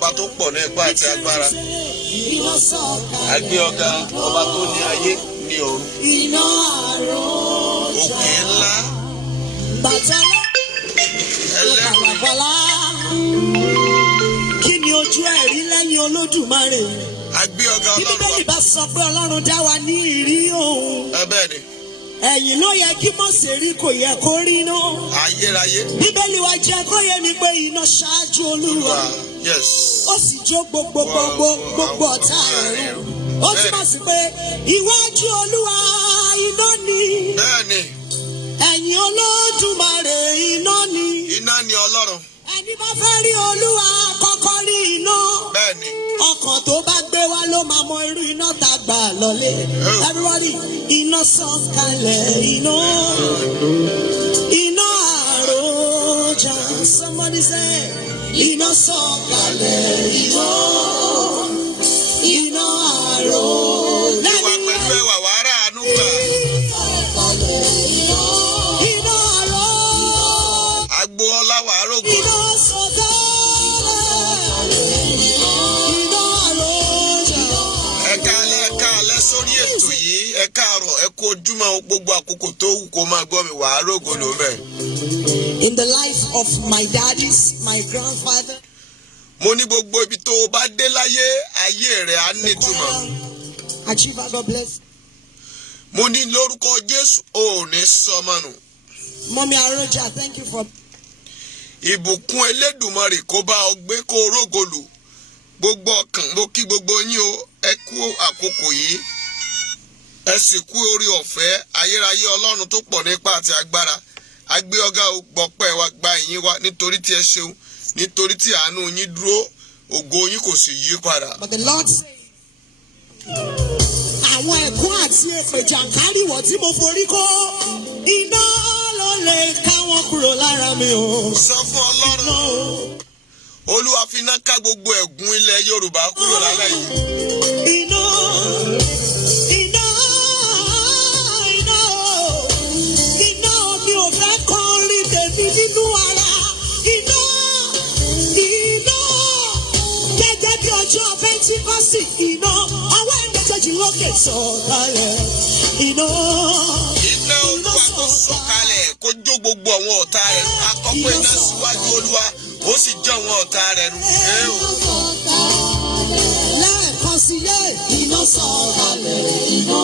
ọba tó pọ̀ ní ipá àti agbára. A gbé ọ̀gá ọba tó ní ayé ní ọ̀run. Òkè ńlá. Ẹlẹ́rù. Kí ni ojú ẹ̀rí lẹ́yìn Olódùmarè? A gbé ọ̀gá Ọlọ́run wa. Bíbélì bá sọ pé Ọlọ́run dá wa ní ìrí òun. Bẹ́ẹ̀ ni. Ẹ̀yìn ló yẹ kí Mósè rí, kò yẹ kó rí iná. Ayérayé. Bíbélì wa jẹ́ kó yé mi pé iná ṣáájú Olúwa. Yes. Ó sì jó gbogbo ọ̀tá rẹ̀ run. Ó túmọ̀ sí pé iwájú Olúwa iná ni. Bẹ́ẹ̀ ni. Ẹ̀yìn Olódùmarè iná ni. Iná ni Ọlọ́run. Ẹni bá fẹ́ rí Olúwa kọ́kọ́ rí iná. Bẹ́ẹ̀ ni. Ọkàn tó bá gbé wá ló máa mọ irú iná tá a gbà lọlé. Everybody, iná sọ̀kalẹ̀ iná. Iná àròjà. Somebody say, iná sọ̀kalẹ̀ iná. Iná àròjà. Ìwà pẹ̀lú ẹwà wàrà àánú gbà. Iná àròjà. Agbo ọlá wàrà ògo. Iná sọ̀kalẹ̀. Sórí ètò yìí ẹ káàárọ̀ ẹ kú ojúmọ́ gbogbo àkókò tó wù kó máa gbọ́ mi wàá rògo ló mẹ́. In the life of my daddies, my grandfather. Mo ní gbogbo ibi tó o bá dé láyé ayé rẹ̀ á nítumọ̀. Achiever, God bless. Mo ní lórúkọ Jésù ò ní sọmọ nù. Mommy Aroja, thank you for. Ìbùkún Elédùmarè kó bá ọ gbé kó rògo lù. Gbogbo ọkàn mo kí gbogbo yín o ẹ kú àkókò yìí. Ẹ sì kú orí ọ̀fẹ́ ayérayé Ọlọ́run tó pọ̀ nípa àti agbára. A gbé ọ̀gá gbọpẹ́ wa gba ìyìn wa nítorí tí ẹ ṣeun, nítorí tí àánú yín dúró, ògo yín kò sì yí padà. But the Lord said, àwọn ẹ̀kún àti èpè jàǹkáríwọ̀ tí mo forí kó, iná ló lè ká wọn kúrò lára mi o. Sọ fún Ọlọ́run. Olúwa fi iná ká gbogbo ẹ̀gún ilẹ̀ Yorùbá kúrò lálẹ́ yìí. Iná. Nínú ara iná gẹ́gẹ́ bí ọjọ́ Pẹ́ntíkọ́sì iná ọwọ́ ẹ̀mẹ́jọ́jì lókè sọ̀kalẹ̀ iná. Iná Olúwa tó sọ̀kalẹ̀ kó jó gbogbo àwọn ọ̀tá rẹ̀ nù. Akọ́pẹ́ iná síwájú Olúwa ó sì jó àwọn ọ̀tá rẹ̀ nù. Lẹ́ẹ̀kan sí yé iná sọ̀kalẹ̀ iná.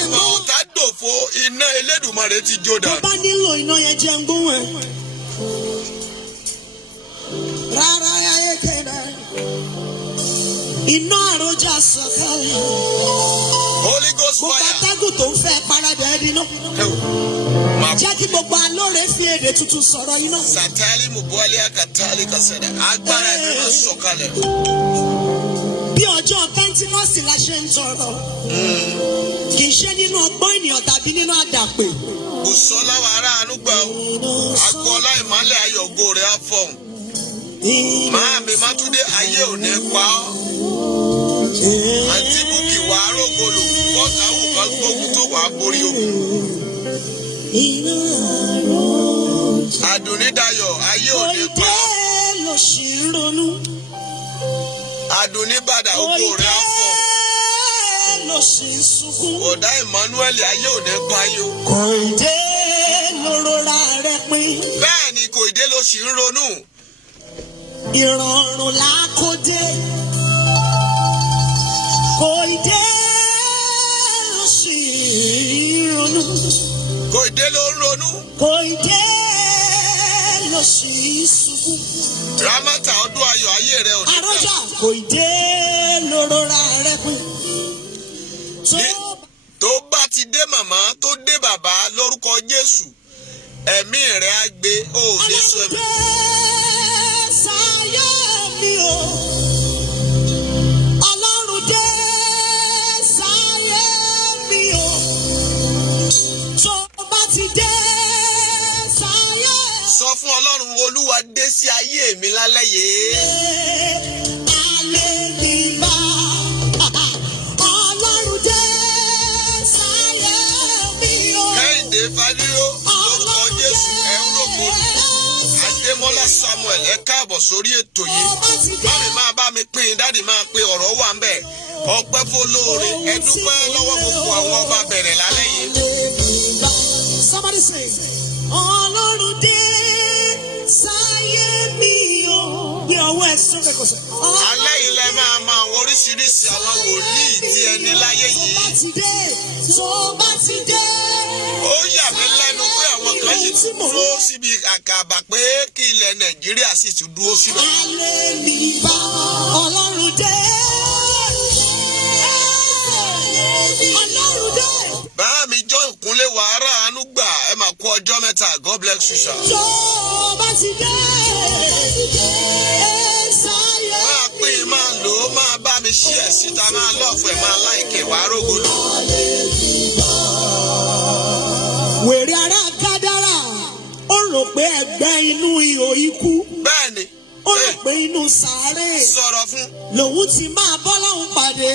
Ìmọ̀ ọ̀tá dòfo iná Elédùmarè ti jó dà. Tó bá nílò iná yẹn jẹ́ ń gbóhùn ẹ̀. Rárá ayé kéde. Iná àròjà sọ̀kalẹ̀. Holy Ghost fire. Gbogbo atẹ́gùn tó ń fẹ́ paradà ẹni náà. Jẹ́ kí gbogbo alóore fi èdè tuntun sọ̀rọ̀ iná. Sàtálì Mùbọ́lì Àkàtálì Kàsẹ̀dá. Agbára ẹ̀mí náà sọ̀kalẹ̀. Bí ọjọ́ Pẹ́ntíkọ́sì la ṣe ń sọ̀rọ̀. Kì í ṣe nínú ọgbọ́n ènìyàn tàbí nínú àdàpè. Bùsọ́lá wàrà àánú gbà ó. Agbọ́lá ìmọ́lẹ̀ ayọ̀gò rẹ̀ á fọ̀hún. Máàmí Mátúndé ayé ò ní pa ọ́. Àǹtí Búkì wàá rògbòlò. Bọ́ọ̀tà wù ká gbógun tó wàá borí o. Àdùnnídayọ̀ ayé ò ní pa ọ́. Òde ló ṣì ń ronú. Àdùnníbàdà ògo rẹ̀ á fọ̀. Ló ṣì ń sunkún. Ọ̀dà Emmanuel ayé ò ní pa yó. Kòìdé ló rọra rẹ pin. Bẹ́ẹ̀ ni Kòìdé ló ṣì ń ronú. Ìrọ̀rùn là kó dé. Kòìdé ló ṣì ń ronú. Kòìdé ló ń ronú. Kòìdé ló ṣì ń sunkún. Rámátà ọdún ayọ̀ ayé rẹ̀ ò ní tẹ̀. Àrọ́jà Kòìdé ló rọra rẹ pin. Tó bá ti dé màmá tó dé bàbá lórúkọ Jésù ẹ̀mí rẹ̀ á gbé ó ní sọmi. Ọlọ́run dé sáyé mi o. Tó bá ti dé sáyé. Sọ fún Ọlọ́run Olúwa dé sí ayé mi lálẹ́ yìí. Alẹ́ mi bá. Ọlọ́run dé sáyé mi o. Kẹ́hìndé Fádíró lórúkọ Jésù ẹ̀ ń rògbò. Adé Adémọ́lá Samuel ẹ káàbọ̀ sórí ètò yìí. Mami máa bá mi pín in, dáàdì máa pe ọ̀rọ̀ wà ń bẹ̀. Ọpẹ́ f'Olóore, ẹ dúpẹ́ lọ́wọ́ gbogbo àwọn ọba bẹ̀rẹ̀ lálẹ́ yìí. Somebody say, Ọlọ́run dé sáyé mi o. Bí ọwọ́ ẹ sókè kò sọ. Alẹ́ yìí lẹ máa mọ àwọn oríṣiríṣi àwọn wòlíì tí ẹ ní láyé yìí. Tó bá ti dé. Ó yà mí lẹ́nu pé àwọn kan sì ti dúró síbi àkàbà pé kí ilẹ̀ Nàìjíríà sì ti dúró síbẹ̀. Alẹ́ mi bá Ọlọ́run dé. Ọlọ́run dé. Báà mi jọ ìkúnlé wàhálà àánú gbà ẹ máa kú ọjọ́ mẹ́ta. God bless you sir. Tó bá ti dé. Máa pín in, máa lò ó, máa bá mi ṣí ẹ̀ síta, máa lọ́ọ̀fù ẹ̀, máa láìkè wàá rógolo. Wèrè ará Gádárà ó rò pé ẹgbẹ́ inú ihò ikú. Bẹ́ẹ̀ni. Ó rò pé inú sàárè Sọ̀rọ̀ fún. lòun ti máa bọ́ lọ́hùn pàdé.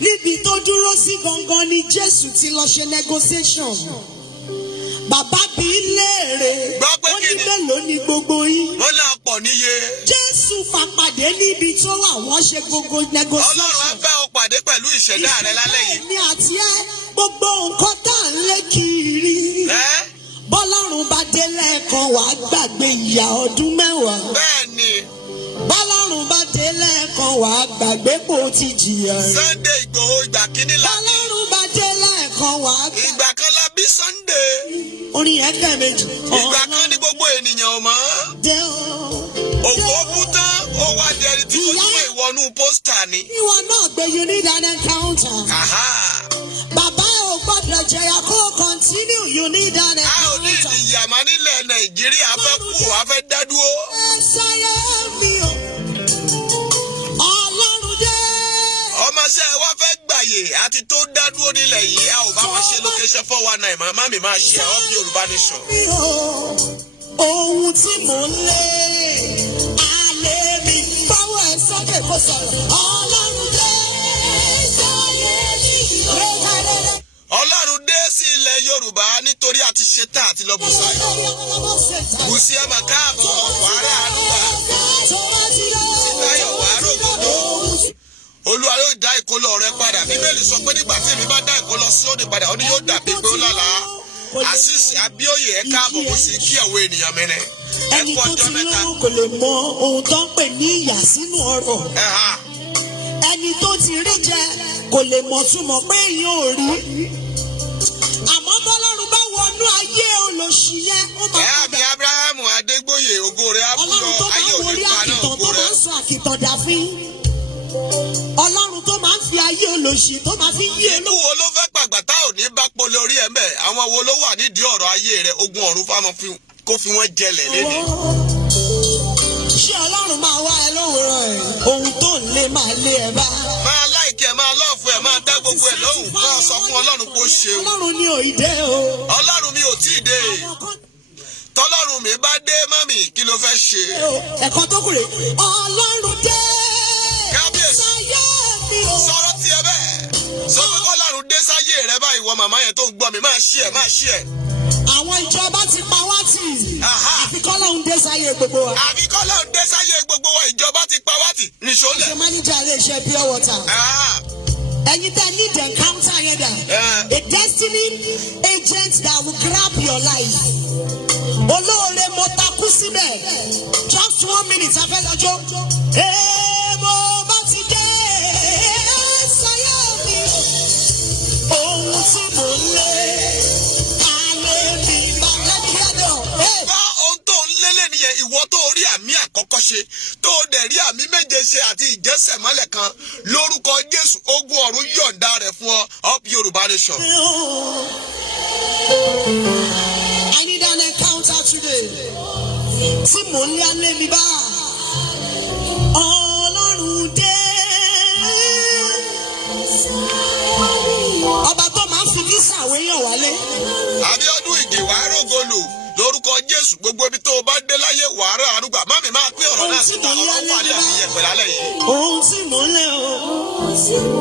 Níbi tó dúró sí gangan ni Jésù ti lọ ṣe negotiation. Bàbá bí léèrè ó ní mélòó ni gbogbo yín. Wọ́n náà pọ̀ níye. Jésù fapàdé níbi tó wà wọ́n ṣe gbogbo negotiation. Ọlọ́run á bá ọ pàdé pẹ̀lú ìṣẹ̀dá rẹ lálẹ́ yìí. Ìṣẹ̀dá ni àti ẹ gbogbo nǹkan tá à ń lé kiri. Bọ́lọ́run bá dé lẹ́ẹ̀kan wàá gbàgbé ìyà ọdún mẹ́wàá. Bẹ́ẹ̀ni. Bọ́lọ́run bá dé lẹ́ẹ̀kan wàá gbàgbé kó o ti jìyà. Sunday Igboho ìgbà kínní la bí. Bọ́lọ́run bá dé lẹ́ẹ̀kan wàá gbàgbé. Ìgbà kan la bí Sunday. Orin yẹn kẹ́ méjì. Ìgbà kan ní gbogbo ènìyàn ò mọ̀. Dé o. Ògbó kú tán, ó wá di ẹni tí kò tún ìwọnú pósítà ni. Ìwọ náà gbé you need an encounter. Bàbá ò gbọ́dọ̀ jẹyà kó continue you need an encounter. A ò ní ìyàmá nílẹ̀ Nàìjíríà fẹ́ kú, a fẹ́ dá dúró. Ẹ sáyé mi o. Ọlọ́run dé. Ọmọọṣẹ́ wa fẹ́ gbàyè àti tó dá dúró nílẹ̀ yìí, a ò bá wọn ṣe location 419, màmá mi máa ṣe ọ́ bí Yorùbá nation. Ohun tí mò ń lé, alẹ́ mi fọwọ́ ẹ sókè kó sọ̀rọ̀. Ọlọ́run dé sáyé mi. Ọlọ́run dé sí ilẹ̀ Yorùbá nítorí a ti ṣe tá àti lọ Bùsáyọ̀. Bùsíẹ́ máa káàbọ̀ wàhálà àlùbà. Sítáyọ̀ wàá rògbòdò. Olúwa yóò dá ìkólọ rẹ padà. Bíbélì sọ pé nígbà tí èmi bá dá ìkólọ Síónì padà, ó ní yóò dàbí pé ó lálàá. Àṣìṣe Abíóyè ẹ káàbọ̀ mo sì kí àwọn ènìyàn mẹ́rẹ̀. Ẹ kú ọjọ́ mẹ́ta. Ẹni tó ti lóyún kò lè mọ ohun tó ń pè ní ìyà sínú ọ̀rọ̀. Ẹni tó ti rí jẹ kò lè mọ̀ túmọ̀ pé èèyàn ò rí. Àmọ́ bọ́lọ́run bá wọnú ayé olóṣì yẹn, ó máa Ẹ̀yà mi Ábúráhámù Adégbóyè ògo rẹ̀ á bú lọ, ayé òní pa náà ògo tó rẹ̀. máa ń sọ àkìtàn dàfín. Ọlọ́run tó máa ń fi ayé olóṣì tó máa fi yí Ikú wo ló fẹ́ pàgbà tá ò ní bá polo orí ẹ̀ mẹ́? Àwọn wo ló wà nídìí ọ̀rọ̀ ayé rẹ̀? Ogun ọ̀run fáwọn kó fi wọ́n jẹlẹ̀ lédè. Ṣé Ọlọ́run máa wá ẹ lówùúrọ̀ ẹ̀? Ohun tó ń lé máa lé ẹ bá. Máa láìkẹ́, máa lọ́ọ̀fù ẹ̀, máa dá gbogbo ẹ̀ lóhùn. Máa sọ fún Ọlọ́run pé ó ṣeun. Ọlọ́run ní òyìnbó o. Ọlọ́run mi ò tí ì dé. Tọ́lọ́run mi bá dé mọ́mì kí ló fẹ́ ṣe? Ẹ̀kan tó kùrè. Ọlọ́run dé. Kábíyèsí. Sáyé mi o. Sọ̀rọ̀ tiẹ̀ bẹ́ẹ̀. Sọ pé Ọlọ́run dé sáyé rẹ báyìí wọ màmá yẹn tó ń gbọ́ mi, máa ṣí ẹ̀, máa ṣí ẹ̀. Àwọn ìjọba ti pa wá tì. Àfi kọ́lọ́run dé sáyé gbogbo wa. Àfi kọ́lọ́run dé sáyé gbogbo wa, ìjọba ti pa wá tì. Nìṣó lẹ̀. Ṣé máníjà ilé iṣẹ́ pure water? Ẹ̀yin tẹ́ need encounter yẹn dà. A destiny agent that will grab your life. Olóore mo takú síbẹ̀. Just 1 minute afẹ́ lọ́jọ́. Èèmọ̀ bá ti dé sáyé mi. Ohun tí mò ń lé. Alẹ́ mi máa lẹ́bi yádọ̀. Bá ohun tó ń lélẹ̀ nìyẹn, ìwọ tó rí àmì àkọ́kọ́ ṣe, tó dẹ̀ rí àmì méje ṣe àti ìjẹ́sẹ̀ mọ́lẹ̀ kan lórúkọ Jésù, ogun ọ̀run yọ̀ǹda rẹ̀ fún ọ, up Yorùbá nation. I need an encounter today. Tí mò ń lé alẹ́ mi bá. Ọlọ́run dé. Ọba tó máa ń fi kísà àwéyàn wálé. Abíọ́dún Ìgè wàá rògolo lórúkọ Jésù, gbogbo ibi tó o bá dé láyé wàhálà àrùgbà. Mami máa pín ọ̀rọ̀ náà síta, ọ̀rọ̀ wà lẹ́nu ìyẹ̀pẹ̀ lálẹ́ yìí. Ohun tí mò ń lé o.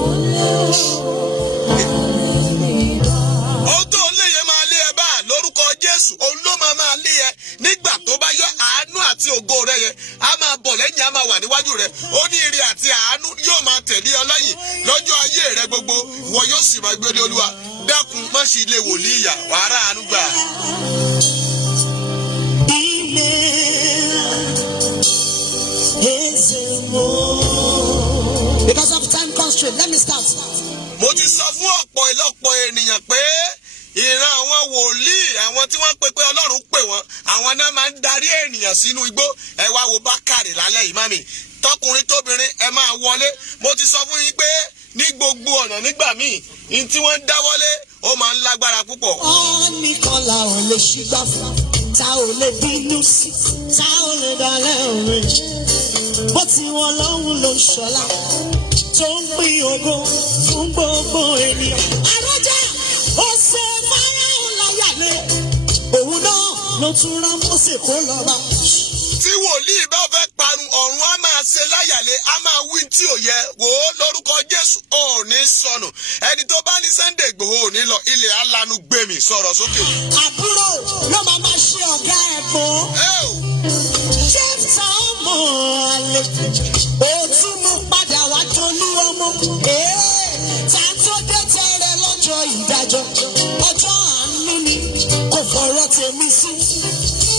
Ohun tó ń lé yẹn máa lé ẹ bá lórúkọ Jésù, òun ló máa lé ẹ nígbà tó bá ayọ̀ àánú àti ògo rẹ yẹn á máa bọ̀ lẹ́yìn, á máa wà níwájú rẹ. Ó ní ire àti àánú yóò máa tẹ̀lé ọ lẹ́yìn lọ́jọ́ ayé rẹ gbogbo. Ìwọ yóò sì máa gbé ní Olúwa. Dákun má ṣe ilé wòlíì yà, wàá rà àánú gbà. Because of time constraint, let me start. Mo ti sọ fún ọ̀pọ̀lọpọ̀ ènìyàn pé ìran àwọn wòlíì, àwọn tí wọ́n pe pé Ọlọ́run pè wọ́n, àwọn náà máa ń darí ènìyàn sínú igbó. Ẹ wá wo Bákàrè lálẹ́ yìí, mami. Tọkùnrin tóbìnrin ẹ máa wọlé. Mo ti sọ fún yín pé ní gbogbo ọ̀nà nígbà míì, ní tí wọ́n ń dáwọ́lé ó máa ń lágbára púpọ̀. Ọ̀nìkanlá ò lè ṣígbà fún, ta ò lè bínú sí, ta ò lè dalẹ̀ òwe. Bó ti wọn lọ́hùn ló ń ṣọlá, tó ń pín ògo fún gbogbo ènìyàn. Àròjà ó ṣe Fáráò láyàlé, òun náà ló tún rán Mósè kó lọ bá. Tí wòlíì bá fẹ́ parun, ọ̀run á máa ṣe láyàlé, á máa wí tí ò yẹ. Wò ó lórúkọ Jésù, ò ní sọnù. Ẹni tó bá ní Sunday Igboho ò ní lọ, ilẹ̀ alanu gbèmí sọ̀rọ̀ sókè. Àbúrò ló máa ṣe ọ̀gá ẹ̀ mọ́. Jẹ́fta ọmọ àlè, ó tún mú padà wá tolú ọmọ. Ta tó dé tẹrẹ lọ́jọ́ ìdájọ́, ọjọ́ àánú ni kò fọ̀rọ̀ tèmi sí.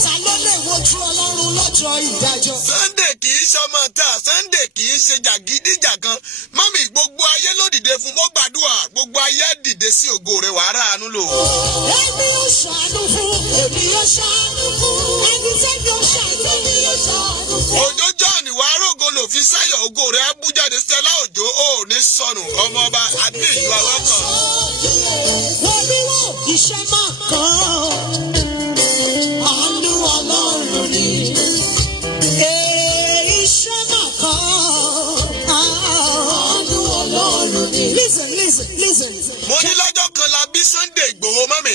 Ta ló lè wojú Ọlọ́run lọ́jọ́ ìdájọ́? Sunday kì í ṣọmọ ta, Sunday kì í ṣe jàgídíjàgan. Mọ́mì, gbogbo ayé ló dìde fún, mo gbàdúrà gbogbo ayé dìde sí ògo rẹ̀, wàá rà àánú lò. Èmi yóò ṣàánú fún, èmi yóò ṣàánú fún, ẹni tẹ́mi yóò ṣàánú, èmi yóò ṣàánú fún. Òjó John wàá rògo lò fi sáyọ̀, ògo rẹ̀ á bú jáde. Stella Òjó ò ní sọnù. Ọmọ ọba adé ìlú awọ́kọ̀. Wọ́n ní wọ́n iṣẹ́ máa kàn àánú Ọlọ́run ni. Iṣẹ́ máa kàn àánú Ọlọ́run ni. Listen. Mo ní lọ́jọ́ kan la bí Sunday Igboho, mọ́mì.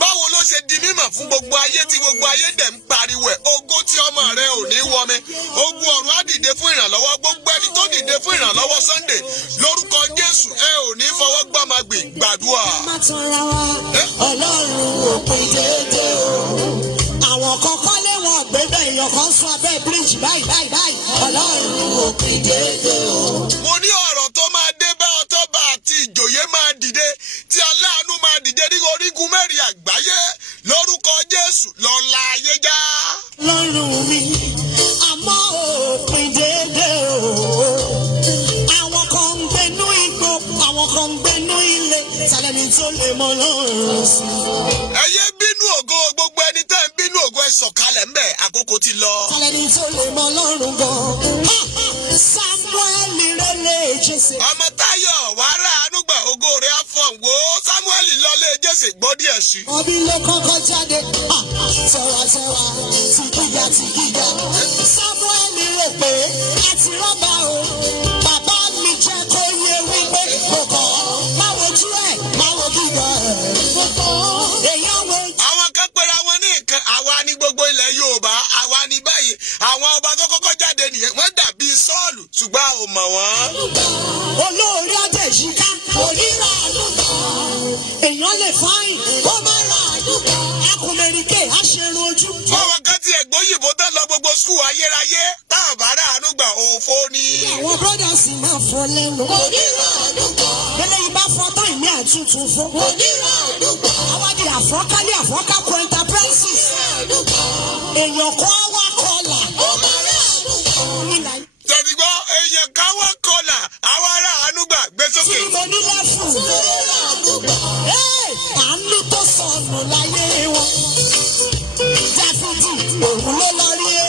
Báwo ló ṣe di mímọ̀ fún gbogbo ayé tí gbogbo ayé dẹ̀ ń pariwo ẹ̀? Ògo tí ọmọ rẹ ò ní wọmi. Ogun ọ̀run á dìde fún ìrànlọ́wọ́. Gbogbo ẹni tó dìde fún ìrànlọ́wọ́ Sunday lórúkọ Jésù, ẹ ò ní fọwọ́ gbọ́mọgbè gbàdúrà. Má tanra wa, Ọlọ́run ò pín déédéé o. Àwọn kọ̀ọ̀kan lé wọn gbẹ́bẹ̀ èèyàn kan sún abẹ́ bíríìjì báyìí. Ọlọ́run ò pín déédéé o. Mo ní ọ̀rọ̀ tó máa dé bá ọtọ́ba àti ìjòyè máa dìde, tí aláàánú máa dìde ní orígun mẹ́rin àgbáyé lórúkọ Jésù, lọ́la ayé já. Lọ́rùn mi, àmọ́ ò pín déédéé o. Àwọn kan ń gbénú igbó, àwọn kan ń gbénú ilé, tàlẹ́ni tó lè mọ lọ́rùn sí. Ẹ yé bínú ògo, gbogbo ẹni tẹ́ ń bínú ògo ẹ sọ̀kalẹ̀ ń bẹ̀, àkókò ti lọ. Tàlẹ́ni tó lè mọ lọ́rùn gan. Samuel rẹ̀lẹ̀ Jésè. Ọmọ Táyọ̀ wàá rà àánú gbà, ògo rẹ̀ á fọ̀ wò ó. Samuel lọlé Jésè gbọ́ díẹ̀ sí. Ọbí ló kọ́kọ́ jáde, tẹ̀wàtẹ̀wà, ti gíga. Samuel rò pé àti rọ́bà o, bàbá mi jẹ́ kó yé wípé kò kọ́. Máa wojú ẹ̀, máa wo gíga ẹ̀. Kò kọ́. Èèyàn wo. Àwọn kan pera wọn ní nǹkan, àwa ní gbogbo ilẹ̀ Yorùbá, àwa ní báyìí. Àwọn ọba tó kọ́kọ́ jáde nìyẹn, wọ́n dàbí Sọ́ọ̀lù ṣùgbọ́n a ò mọ̀ wọ́n. Olórí ọdẹ yìí ká, òníra àdúgbò. Èèyàn lè fáyìn, ó máa ra àdúgbò. Akùnmẹ̀ríkè, aṣèrò ojú. Àwọn kan ti ẹ̀gbọ́n yìnbó tán lọ gbogbo skul ayérayé, táwọn bá rà àánú gbà òfo ni. Àwọn brothers máa fọ lẹ́nu. Òníra àdúgbò. Eléyìí bá fọ tán ìmí àtúntún fún. Òníra àdúgbò. Àwọn di àfọ́kálé àfọ́kákọ enterprises. Èèyàn kan wá kọlà. Ó máa rà àdúgbò. Tẹ̀sígbọ́ èèyàn kan wá kọlà, àwọn ará àánú gbà gbé sókè. Tí mo ní lẹ́fù. Àánú tó sọnù láyé wọn. Dáfídì òun ló lọ rí é.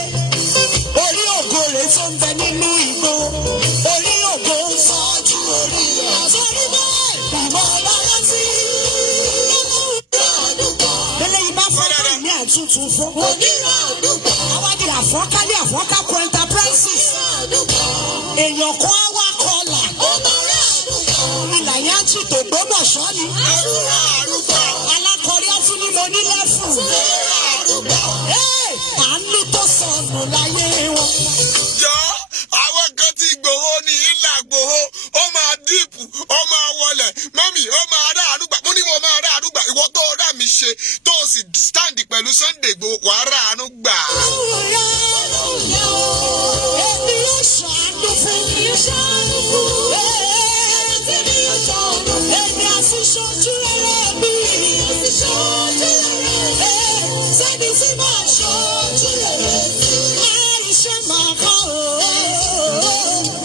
Orí ògo rẹ̀ tó ń bẹ nínú igbó. Orí ògo ń sọ́jú orí ẹ̀. Sọ́rí bẹ́ẹ̀ ìmọ̀ ọlọ́run tí. Eléyìí bá fọ́ bá ìní àtúntún fún. Onírà àdúgbò. Àwọn di àfọ́kálé àfọ́kákọ enterprises. Èèyàn kan á wá kọlà. Ó máa rà àdúgbò. Ìlà yẹn á tún tó gbọ́mọ̀ṣọ́ ni. Àrùrà àrùgbà. Alákọ̀ọ́rí á tún ní mo ní lẹ́fù. Àánú tó sọnù láyé wọn. Jọ àwọn kan tí Ìgbòho ní ìlà Ìgbòho, ó máa díìpù, ó máa wọlẹ̀, mọ́mì ó máa rà àánú gbà. Mo ní mo máa rà àánú gbà, ìwọ tó rà mí ṣe tó o sì stand pẹ̀lú Sunday Ìgbòho, wàá rà àánú gbà. ẹni tí máa ṣojú rere àìṣe máa kọ́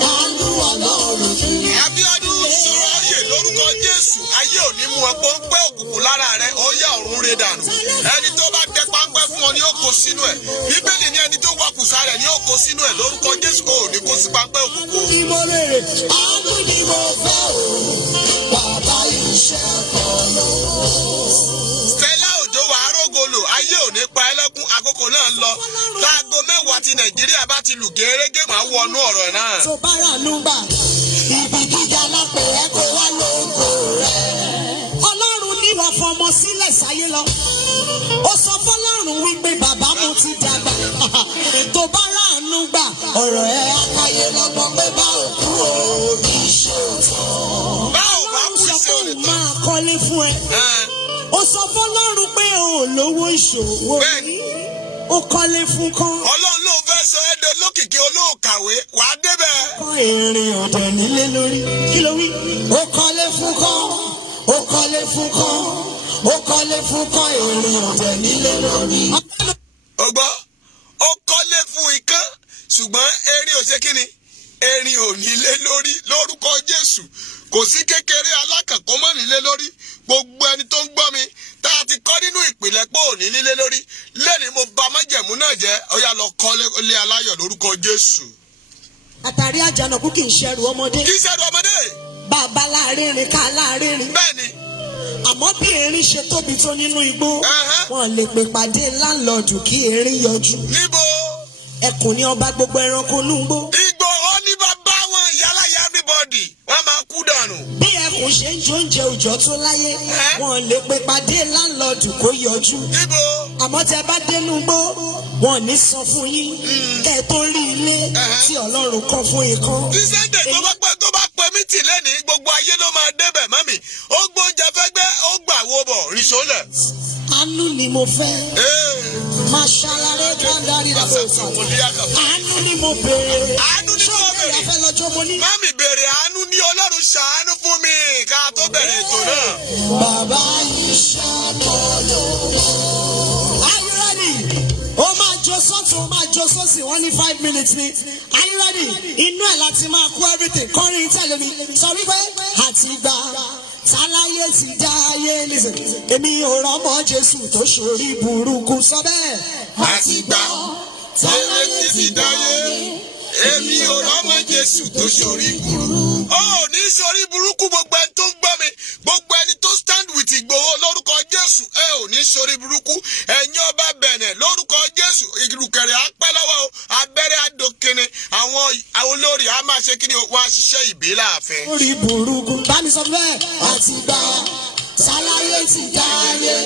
àánú Ọlọ́run. Abíọ́dún sọ̀rọ̀ ayé lórúkọ Jésù. Ayé ò ní mú ọ pọ́npẹ́ òkùnkùn lára rẹ, ó yá ọ̀run rẹ dànù. Ẹni tó bá tẹ páńpẹ́ fún ọ ni ó kó sínú ẹ̀. Bíbélì ní ẹni tó wakùsà rẹ̀ ni ó kó sínú ẹ̀. Lórúkọ Jésù ò ní kó sí páńpẹ́ òkùnkùn. Ni mo rèrè, àánú ni mo fẹ́ o, bàbá iṣẹ́ kan lọ́wọ́. Stella Òjó wà á rógolo, ayé ò ní pa ẹlẹ́kún, àkókò náà ń lọ. Láago 10 ti Nàìjíríà bá ti lù gẹ́rẹ́gẹ́ máa wọnú ọ̀rọ̀ náà. Tó bá rà núgbà, ibi gíga lápẹ̀ ẹ́ kó wá lóko rẹ̀. Ọlọ́run ní wọ́n fọmọ sílẹ̀ sáyé lọ. Ó sọ fọlọ́run wípé bàbá mo ti dàgbà. Tó bá rà núgbà, ọ̀rọ̀ ẹ̀ akáyé lọ́gbọ́n pé bá òkú òbí ṣòtọ́. Báwo bá kú sí Ọlọ́run òní tán? máa kọ́lé fún ẹ. Ó sọ fọlọ́run pé o ò lówó ìṣòwò. Bẹ́ẹ̀ni. Ó kọ́lé fún kan. Ọlọ́run ló fẹ́ sọ ẹ́dọ̀ lókìkí olóòkàwé, wàá débẹ̀. Kọ́ èrè ọ̀dẹ̀ nílé lórí. Kí ló wí? Ó kọ́lé fún kan. Ó kọ́lé fún kan. Ó kọ́lé fún kan èrè ọ̀dẹ̀ nílé lórí. Ó gbọ́, ó kọ́lé fún ikán, ṣùgbọ́n erin ò ṣe kí ni? Erin ò nílé lórí lórúkọ Jésù. Kò sí kékeré alákànkọ́ mọ́ nílé lórí. Gbogbo ẹni tó ń gbọ́ mi tá a ti kọ́ nínú ìpìlẹ̀ pé ò ní nílé lórí. Lẹ́ni mo bà májẹ̀mú náà jẹ́, ó yá lọ kọ́lé ilé aláyọ̀ lórúkọ Jésù. Àtàrí àjànàkú kì í ṣẹrù ọmọdé. Kì í ṣẹ́rù ọmọdé. Bàbá láàrin rìn ká láàrin rìn. Bẹ́ẹ̀ni. Àmọ́ bí erin ṣe tóbi tó nínú igbó, wọ́n lè pè pàdé láńlọ́ọ̀dù kí erin yọjú. Níbo? Ẹkùn ni ọba gbogbo ẹranko núgbó. Igbó ó ní bàbá wọn ìyáláyà everybody. Wọ́n máa kú dànù. Bí ẹkùn ṣe ń jó oúnjẹ òòjọ́ tó láyé, wọ́n lè pè pàdé láńlọ́ọ̀dù kó yọjú. Níbo? Àmọ́ tẹ bá dénú gbó, wọn ò ní sọ fún yín. Kẹ́ ẹ tó rí ilé tí Ọlọ́run kọ́ fún ikán. Tí Sunday tó bá pẹ́ mítì lẹ́nìí, gbogbo ayé ló máa débẹ̀ mọ́mì. Ó gbóúnjẹ fẹ́ gbẹ́, ó gbà wo bọ̀, rìṣọ́lẹ̀. Àánú ni mo fẹ́. Máa ṣàlàyé káńdárì lọ́wọ́ ìsàn. Àánú ni mo béèrè. Àánú ni mo béèrè. Ṣé ìyá fẹ́ lọ́jọ́ mo ní? Mọ́mì béèrè àánú ní Ọlọ́run ṣàánú fún mi ká tó bẹ̀rẹ̀ ètò náà. Bàbá yìí ṣàkọlò. Are you ready? Ó máa jó sọ́tún, ó máa jó sósì, wọ́n ní 5 minutes ni. Are you ready? Inú ẹ̀ láti máa kó everything. Kọrin tẹ̀lé mi. Sọ wípé àtìgbà táláyé ti dá ayé listen. Èmi ò rọ́mọ Jésù tó ṣorí burúkú sọ bẹ́ẹ̀. Àtìgbà táláyé ti dáyé, èmi ò rọ́mọ Jésù tó ṣorí burúkú. Ó ní ṣorí burúkú gbogbo ẹni tó ń gbọ́ mi, gbogbo ẹni tó stand with Ìgbòho lórúkọ Jésù, ẹ ò ní ṣorí burúkú. Ẹ̀yin ọba Bẹ̀nẹ̀ lórúkọ Jésù, ìrùkẹ̀rẹ̀ apẹ́ lọ́wọ́ o, abẹ́rẹ́ adókene, àwọn olórí a máa ṣe kí ni wọ́n á ṣiṣẹ́ ìbí láàfin. Orí burúkú bá mi sọ bẹ́ẹ̀. Àtìgbà táláyé ti dá ayé,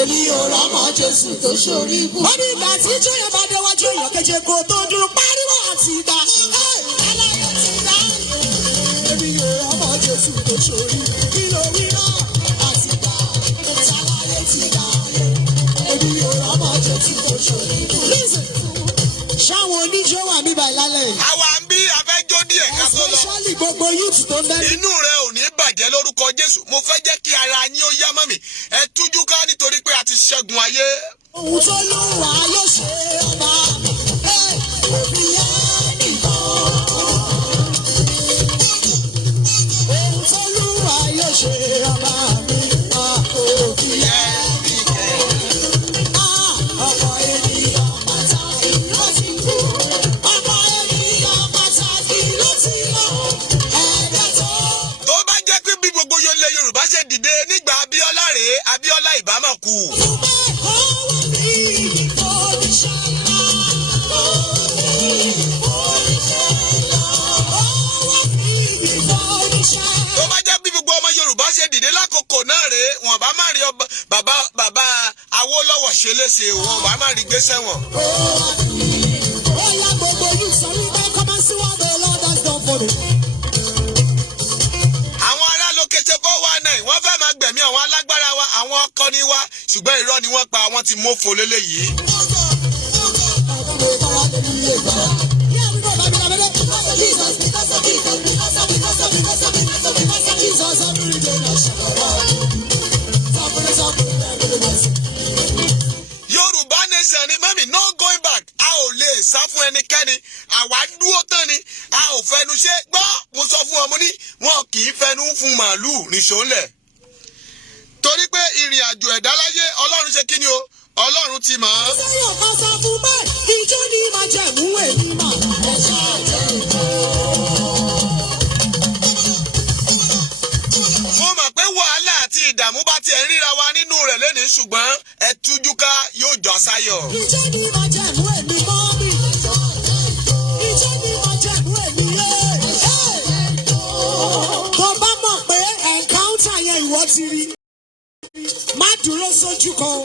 èmi ò rọ́mọ Jésù tó ṣorí burúkú. Ó ní ìgbà tí Jóyè bá déwájú èèyàn keje kó tó dúró pariwo àtìgbà. Táláyé ti dá ayé, èmi ò rọ́mọ Jésù tó ṣorí burúkú. Kí ló wí náà? Àtìgbà táláyé ti dá ayé, èmi ò rọ́mọ Jésù tó ṣorí burúkú. Ṣáwọn oníjó wà níbà lálẹ́ yìí. Àwa ń bí afẹ́jọ́ díẹ̀ ká tó lọ. Especially gbogbo youth tó ń bẹ́ẹ̀. Inú rẹ ò ní bàjẹ́ lórúkọ Jésù. Mo fẹ́ jẹ́ kí ara yín ó yá mọ́ mi. Ẹ tújú ká nítorí pé a ti ṣẹ́gun ayé. Ohun tó lù wá yóò ṣe ọba mi. Òbí yá nìkan. Ohun tó lù wá yóò ṣe ọba mi. Òbí yá nìkan. Ọmọ ènìyàn pàtàkì ló ti kú. Ọmọ ènìyàn pàtàkì ló ti lọ. Ẹ̀dá tó. Tó bá jẹ́ pé bí gbogbo ilẹ̀ Yorùbá ṣe dìde nígbà Abíọ́lá rèé, Abíọ́lá ìbámà kú. Tó bá jẹ́ bí gbogbo ọmọ Yorùbá ṣe dìde lákòókò náà rèé, wọ́n bá má rí bàbá Awólọ́wọ̀ ṣe léṣe, wọ́n bá má rí gbé sẹ́wọ̀n. Àwọn ará lókèṣe 419 wọ́n fẹ́ máa gbẹ̀mí àwọn alágbára wa, àwọn akọni wa, ṣùgbọ́n irọ́ ni wọ́n pa, àwọn ti mófo lélẹ́yìí. Yorùbá náà ni mami no going back a ò lè sá fún ẹnikẹ́ni àwa dúró tán ni a ò fẹnu ṣe gbọ́ mo sọ fún ọmọ ní wọn kì í fẹnu fún màálùú nìṣó ńlẹ̀ torí pé ìrìn àjò ẹ̀dá láyé ọlọ́run ṣe kí ni o ọlọ́run ti mọ̀ ọ́. sẹ́yìn ọ̀kan sọ fún bẹ́ẹ̀ ìjọ ni máa jẹ̀mú èmi mà ẹ̀ṣọ́ mo mọ̀ pé wàhálà àti ìdààmú bá tiẹ̀ ríra wa nínú rẹ̀ lónìí ṣùgbọ́n ẹ tújú ká yóò jọ sáyọ̀. ìjọ ni máa jẹ̀mú èmi mọ́ mi ìjọ ni máa jẹ̀mú èmi yé. tó bá mọ̀ pé encounter yẹn ìwọ ti rí má dúró sójú kan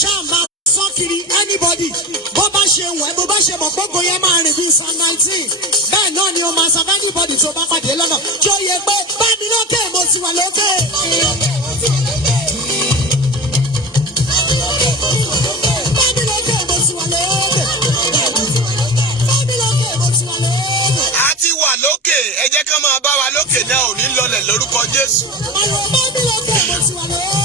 ṣáà máa sán kiri anybody bó bá ṣe wẹ̀ bó bá ṣe mọ̀ gbogbo yẹn máa rìn bíi Psalm 19 bẹ́ẹ̀ náà ni o máa sọ fún anybody tó bá pàdé lọ́nà kí ó yẹ pé bá mi lókè mo ti wà lókè. bá mi lókè mo ti wà lókè. bá mi lókè mo ti wà lókè. a ti wà lókè ẹ jẹ́ ká máa bá wa lókè náà ò ní lọlẹ̀ lórúkọ Jésù. Ayọ̀ bá mi lókè mo ti wà lókè.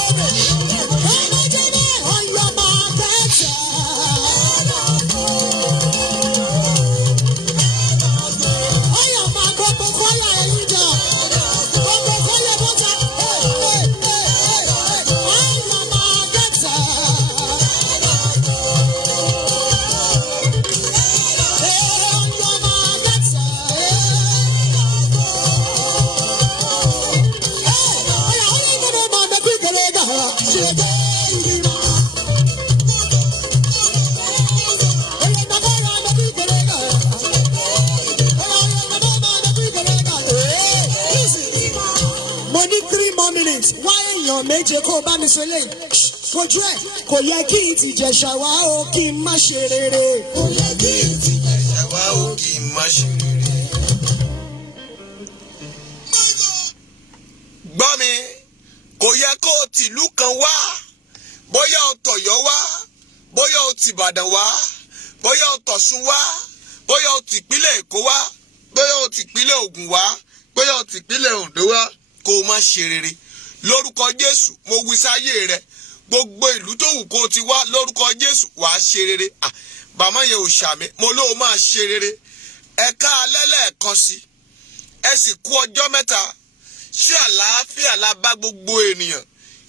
méje kó o bá mi ṣe léyìí fojú ẹ kò yẹ kí n ti jẹ̀ṣà wá o kí n má ṣe rere. kò yẹ kí n ti jẹ̀ṣà wá o kí n má ṣe rere. gbọ́ mi kò yẹ kó o tìlú kan wá bóyá o tọ̀yọ́ wá bóyá o tìbàdàn wá bóyá o tọ̀ṣun wá bóyá o tìpínlẹ̀ èkó wá bóyá o tìpínlẹ̀ ògùn wá bóyá o tìpínlẹ̀ oǹdó wá kó o má ṣe rere. Lórúkọ Jésù mo wí sáyé rẹ gbogbo ìlú tó wù kó o ti wá lórúkọ Jésù wàá ṣe rere bàmá yẹn ò ṣàmì mo lóò máa ṣe rere ẹ̀ka alẹ́ lẹ́ẹ̀kan sí ẹ sì kú ọjọ́ mẹ́ta ṣé àlàáfíà la bá gbogbo ènìyàn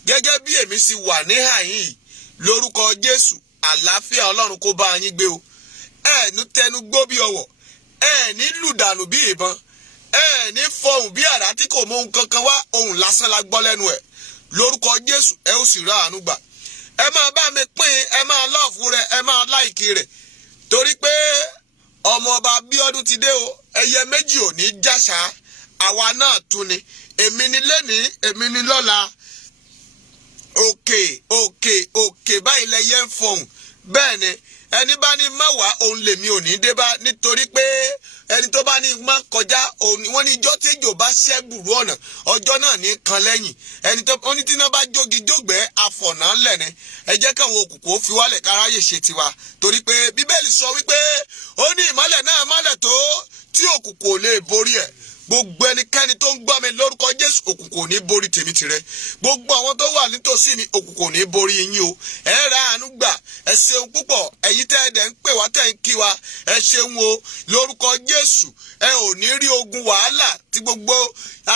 gẹ́gẹ́ bí èmi sì wà ní àyín lórúkọ Jésù àlàáfíà Ọlọ́run kó bá yín gbé o ẹ ní tẹnu gbó bí ọwọ̀ ẹ ní lùdànù bí ìbọn ẹ ní fọhùn bí àrá tí kò mọ ohun kankan wá ohun lásán la gbọ́ lẹ́nu ẹ̀ lórúkọ Jésù ẹ ó sì ra àánú gbà ẹ máa bá mi pín ẹ máa lọ́ọ̀fù rẹ ẹ máa láìkí rẹ̀ torí pé ọmọ ọba Bíọ́dún ti dé o ẹyẹ méjì ò ní jàṣà àwa náà tún ni èmi ni lénìí èmi ni lọ́la òkè òkè òkè báyìí lẹyẹ ń fọhùn bẹ́ẹ̀ ni ẹni bá ní má wá òun lèmi ò ní dé bá nítorí pé ẹni tó bá ní má kọjá wọ́n ní ijọ́ téjò bá ṣẹ́gbùrú ọ̀nà ọjọ́ náà ní kan lẹ́yìn ẹni tó ní tí náà bá jógi jógbẹ́ afọ̀nà lẹ́ni ẹ jẹ́ káwọn òkùnkùn ó fi wálẹ̀ káráyè ṣe tiwa torí pé Bíbélì sọ wípé ó ní ìmọ́lẹ̀ náà mọ́lẹ̀ tó tí òkùnkùn ò lè borí ẹ̀ gbogbo ẹnikẹ́ni tó ń gbọ́ mi lórúkọ Jésù òkùnkùn ò ní borí tèmi tìrẹ gbogbo àwọn tó wà nítòsí mi òkùnkùn ò ní borí yín o ẹ ra àánú gbà ẹ ṣeun púpọ̀ ẹ̀yin tẹ́ ẹ dẹ̀ ń pè wá tẹ́ ń kí wa ẹ ṣeun o lórúkọ Jésù ẹ ò ní rí ogun wàhálà tí gbogbo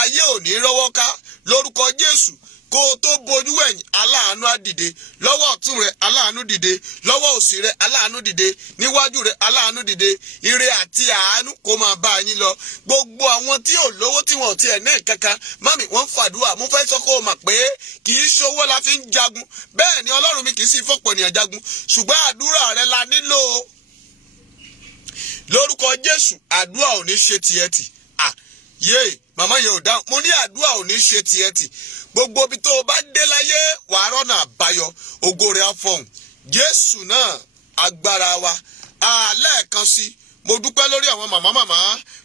ayé ò ní rọ́wọ́ ká lórúkọ Jésù kó o tó bojú ẹ̀yìn aláàánú á dìde lọ́wọ́ ọ̀tún rẹ aláàánú dìde lọ́wọ́ òsì rẹ aláàánú dìde níwájú rẹ aláàánú dìde ire àti àánú kó máa bá yín lọ gbogbo àwọn tí ò lówó tí wọn ò tiẹ̀ ní kankan mami wọ́n ń fàdúrà mo fẹ́ sọ kó o mọ̀ pé kì í ṣowó la fi ń jagun bẹ́ẹ̀ ni Ọlọ́run mi kì í sì fọ́pọ̀ ènìyàn jagun ṣùgbọ́n àdúrà rẹ la nílò lórúkọ Jésù àdúrà ò ní ṣe tiẹ̀ tì yéè màmá yẹn ò dáhùn mo ní àdúrà ò ní ṣe tiẹ̀ tì gbogbo ibi tó o bá dé láyé wàá rọ́nà àbáyọ ògo rẹ̀ á fọhùn Jésù náà agbára wa lẹ́ẹ̀kan sí mo dúpẹ́ lórí àwọn màmá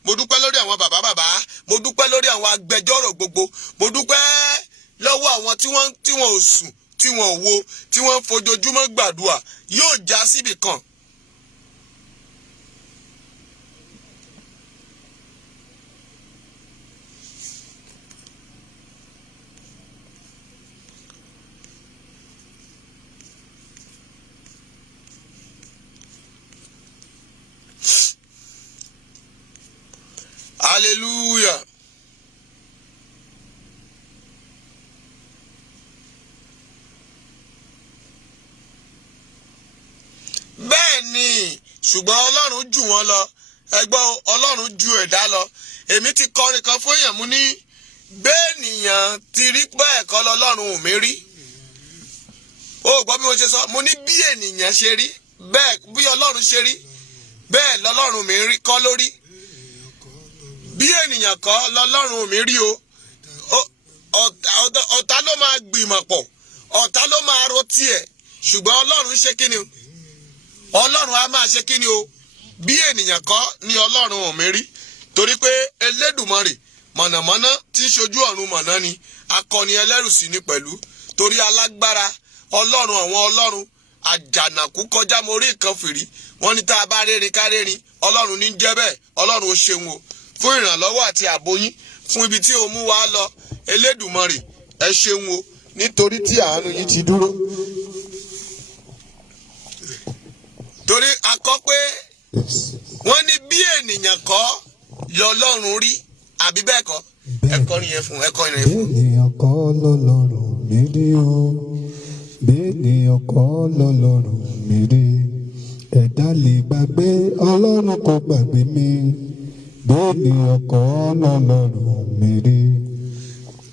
mo dúpẹ́ lórí àwọn bàbá mo dúpẹ́ lórí àwọn agbẹjọ́rò gbogbo mo dúpẹ́ lọ́wọ́ àwọn tí wọ́n ò sùn tí wọ́n ò wo tí wọ́n ń fojoojúmọ́ gbàdúrà yóò já síbì kan. hallelujah. bẹ́ẹ̀ ni ṣùgbọ́n ọlọ́run jù wọ́n lọ ẹgbọ́n ọlọ́run ju ẹ̀dá lọ. èmi ti kọrin kan fún èèyàn mú ní bẹ́ẹ̀nìyàn ti rí bẹ́ẹ̀ kọ́ lọ́lọ́run ò mí rí. ó gbọ́ bí mo ṣe sọ mo ní bí ènìyàn ṣe rí bẹ́ẹ̀ bí ọlọ́run ṣe rí bẹ́ẹ̀ lọ́lọ́run mi rí kọ́ lórí. bí ènìyàn kọ́ lọ́lọ́run mi rí o. ọ̀tá ló máa gbìmọ̀ pọ̀ ọ̀tá ló máa ro tiẹ̀ ṣùgbọ́n ọlọ́run ṣe kí ni o. ọlọ́run á máa ṣe kí ni o. bí ènìyàn kọ́ ni ọlọ́run ò mí rí torí pé Elédùmarè mọ̀nàmọ́ná tí ń ṣojú ọ̀run mọ̀nà ni akọni ẹlẹ́rù sí ni pẹ̀lú torí alágbára ọlọ́run àwọn ọlọ́run àjànàkú kọjá mo rí nǹkan fìrí wọ́n ní tá a bá rérin ká rérin ọlọ́run ní jẹ́ bẹ́ẹ̀ ọlọ́run ó ṣeun o fún ìrànlọ́wọ́ àti ààbò yín fún ibi tí o mú wa lọ Elédùmarè ẹ ṣeun o nítorí tí àánú yín ti dúró. torí a kọ pé wọ́n ní bí ènìyàn kọ́ lọ́lọ́run rí àbí bẹ́ẹ̀ kọ́ ẹ̀kọ́ yẹn fún ẹ̀kọ́ yẹn fún. Bẹ́ẹ̀nìyàn kọ́ lọ́lọ́run mi rí o bẹ́ẹ̀nìyàn kọ́ lọ́lọ́run mi rí ẹ̀dá lè gbàgbé ọlọ́run kò gbàgbé mi bẹ́ẹ̀nìyàn kọ́ lọ́lọ́run mi rí.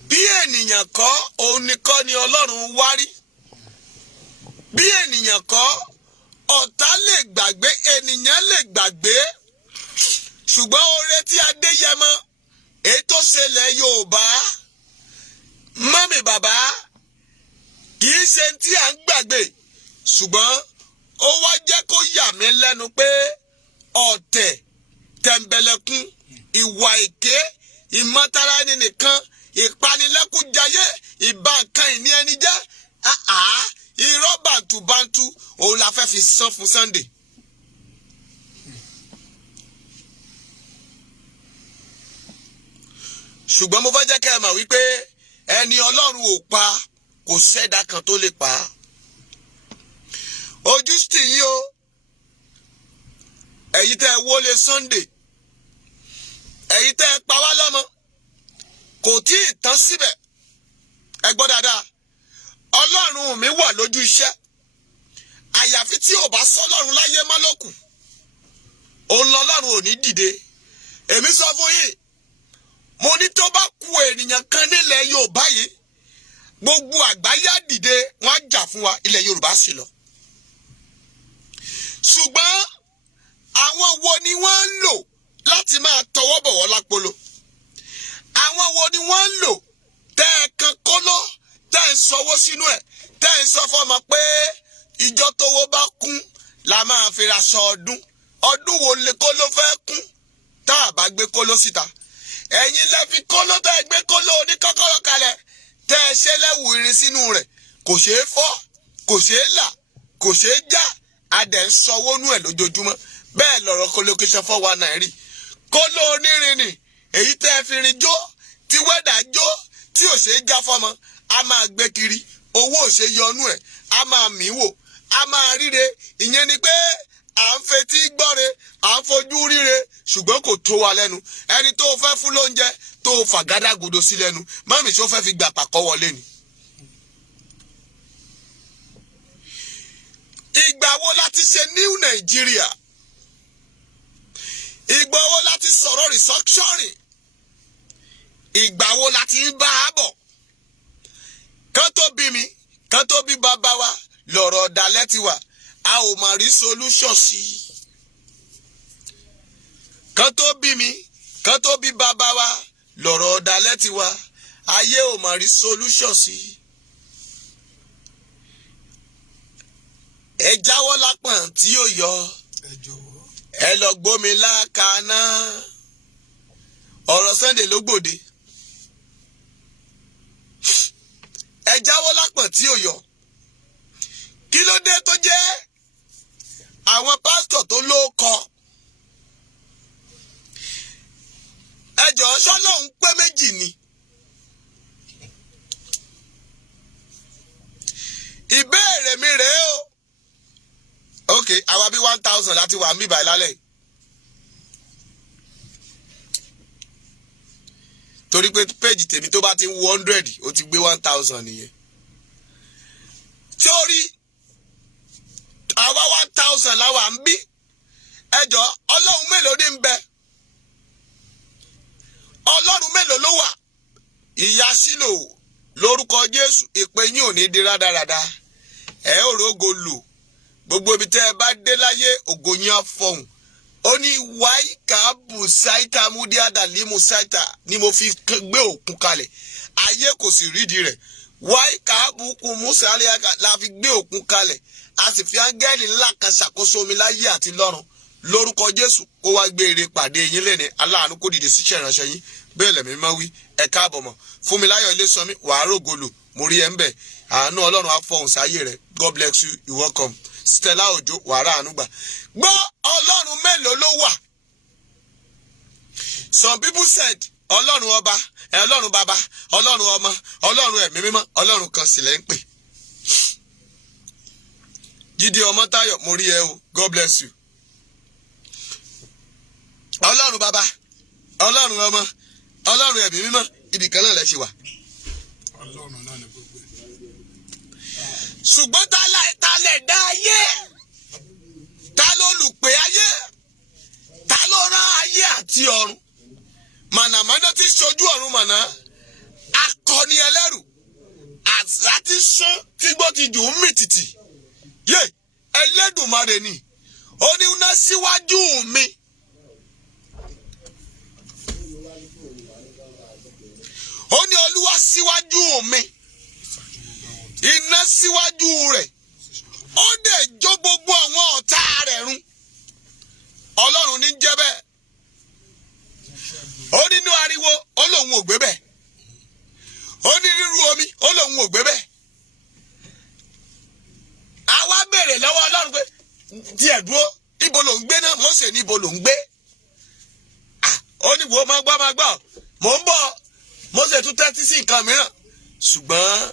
bí ènìyàn kọ́ òun nìkan ni ọlọ́run wá rí. bí ènìyàn kọ́ ọ̀tá lè gbàgbé ènìyàn lè gbàgbé ṣùgbọ́n oore tí Adéyẹmọ èyí tó ṣẹlẹ̀ Yorùbá mọ́mì bàbá kì í ṣe tí à ń gbàgbé ṣùgbọ́n ó wá jẹ́ kó yà mí lẹ́nu pé ọ̀tẹ̀ tẹ̀m̀bẹ̀lẹ̀kun ìwà èké ìmọ̀tara ẹni nìkan ìpanilẹ́kúnjayé ìbá nǹkan ìní ẹni jẹ́ irọ́ bàǹtùbàǹtù òun la fẹ́ fi san fún Sunday. ṣùgbọ́n mo fẹ́ jẹ́ kẹ́ ẹ mọ̀ wípé ẹni ọlọ́run ò pa kò sẹ́dá kan tó lè pa. ojú tì yín o ẹ̀yin tẹ́ ẹ wọlé Sunday ẹ̀yin tẹ́ ẹ pa wá lọ́mọ kò tí ì tán síbẹ̀ ẹ gbọ́ dáadáa ọlọ́run mi wà lójú iṣẹ́ àyàfi tí ò bá sọ ọlọ́run láyé má lókù òun lọ́lọ́run ò ní dìde. èmi sọ fún yín mo ní tó bá kù ènìyàn kan nílẹ̀ Yorùbá yìí gbogbo àgbáyé á dìde wọ́n á jà fún wa ilẹ̀ Yorùbá sì lọ. ṣùgbọ́n àwọn wo ni wọ́n ń lò láti máa tọwọ́ bọ̀wọ́ lápolo? àwọn wo ni wọ́n ń lò tẹ́ ẹ kan kóló tẹ́ ẹ ń sọwọ́ sínú ẹ̀ tẹ́ ẹ ń sọ fọ́mọ pé ìjọ tówó bá kún la máa fi ra sọ ọdún wo lè kóló fẹ́ kún tá a bá gbé kóló síta. ẹ̀yin lẹ fi kóló tẹ́ ẹ gbé kóló oníkọ́kọ́rọ́ kalẹ̀ tẹ́ ẹ ṣe lẹ́wù irin sínú rẹ̀ kò ṣeé fọ́ kò ṣeé là kò ṣeé já adẹ̀ ń sanwó nú ẹ̀ lójoojúmọ́ bẹ́ẹ̀ lọ̀rọ̀ kólókéṣẹ́ 419 rí. kóló onírin ni èyí tẹ́ ẹ fi rin jó tí wẹ́dà jó tí ò ṣeé já fọ́mọ a máa gbé kiri owó ò ṣeé yọnú ẹ̀ a máa mí wò a máa ríre ìyẹn ni pé à ń fetí gbọ́re à ń fojú ríre ṣùgbọ́n kò tó wa lẹ́nu. ẹni tó fẹ́ fún lóúnjẹ tó fàgádágodo sí lẹ́nu mọ́mì tó fẹ́ fi gbà pàkọ́ wọlé ni. ìgbà wo láti ṣe new Nigeria? ìgbà wo láti sọ̀rọ̀ restructuring? ìgbà wo láti ń bá a bọ̀? kán tó bí mi kán tó bí bàbá wa lọ̀rọ̀ ọ̀dàlẹ̀ ti wà a ò mà rí solution sí i. kán tó bí mi kán tó bí bàbá wa lọ̀rọ̀ ọ̀dàlẹ̀ ti wà ayé ò mà rí solution sí i. ẹ jáwọ́ lápọ̀n tí ó yọ ẹ lọ gbómi lákaná ọ̀rọ̀ Sunday ló gbòde. ẹ jáwọ́ lápọ̀n tí ó yọ kí ló dé tó jẹ́ àwọn pásítọ̀ tó lóókọ ẹjọ́ sọ́lọ́hún pé méjì ni. ìbéèrè mi rèé o ok àwa bí 1000 láti wà mí báyìí lálẹ́ torí pé péjì tèmi tó bá ti ń 100 ó ti gbé 1000 nìyẹn. Sórí àwa 1000 láwa ń bí ẹjọ́ ọlọ́run mélòó ní ń bẹ? Ọlọ́run mélòó ló wà? Ìyá Sílò lórúkọ Jésù ìpè yín ò ní di rádaràda. Ẹ ò rógo lò gbogbo ibi tẹ́ ẹ bá dé láyé ògo yín á fọhùn. Ó ní wáì káàbù sáìtà múdíàdà límù sáìtà ni mo fi gbé òkun kalẹ̀. Ayé kò sì rídìí rẹ̀. Wáì káàbù kù Musa aliaga la fi gbé òkun kalẹ̀. A sì fi áńgẹ́lì ńlá kan ṣàkóso omi láyé àti lọ́run. Lórúkọ Jésù kó wá gbé ire pàdé yín lẹ́ni aláàánú kó dìde síṣẹ́ ìránṣẹ́ yín. Bẹ́ẹ̀ lẹ̀mí máa wí ẹ káàbọ̀ mọ̀. Fúnmiláyọ̀ Ilésànmí wàá rògo lò mo rí ẹ ń bẹ̀. Àánú Ọlọ́run á fọhùn sáyé rẹ̀. God bless you. You welcome. Stella Ojo wàrà àánú gbà. Gbọ́ Ọlọ́run mélòó ló wà? Some people said Ọlọ́run ọba, Ọlọ́run bàbá, Ọlọ́run ọmọ, Ọlọ́run ẹ̀mí mímọ́, Ọlọ́run kan sì lẹ́ ń pè. Jídé Ọmọ́táyọ̀ mo rí ẹ o. God bless you. Ọlọ́run bàbá, Ọlọ́run ọmọ, Ọlọ́run ẹ̀mí mímọ́, ibì kan náà lẹ ṣe wà. Ọlọ́run náà ni gbogbo. Ṣùgbọ́n ta lẹ̀ dá ayé? Ta ló lùpẹ̀ ayé? Ta ló rán ayé àti ọ̀run? Mànàmáná tí ṣojú ọ̀run màná. Akọni ẹlẹ́rù. Àṣà tí sán tí gbọ́ ti jù ú mì tìtì. Yé Ẹlẹ́dùmarè ni. Ó ní iná síwájú mi. Ó ní Olúwa síwájú mi. Iná síwájú rẹ̀. Ó dẹ̀ jó gbogbo àwọn ọ̀tá rẹ̀ run. Ọlọ́run ní jẹ́ bẹ́ẹ̀. Ó nínú ariwo ó lòun ò gbé bẹ́ẹ̀. Ó ní rírú omi ó lòun ò gbé bẹ́ẹ̀. Àwa béèrè lọ́wọ́ Ọlọ́run pé díẹ̀ dúró ibo ló ń gbé náà Mósè ní ibo ló ń gbé. Ó ní wo máa gbọ́ mò ń bọ̀ Mósè tún tẹ́tí sí nǹkan mìíràn. Ṣùgbọ́n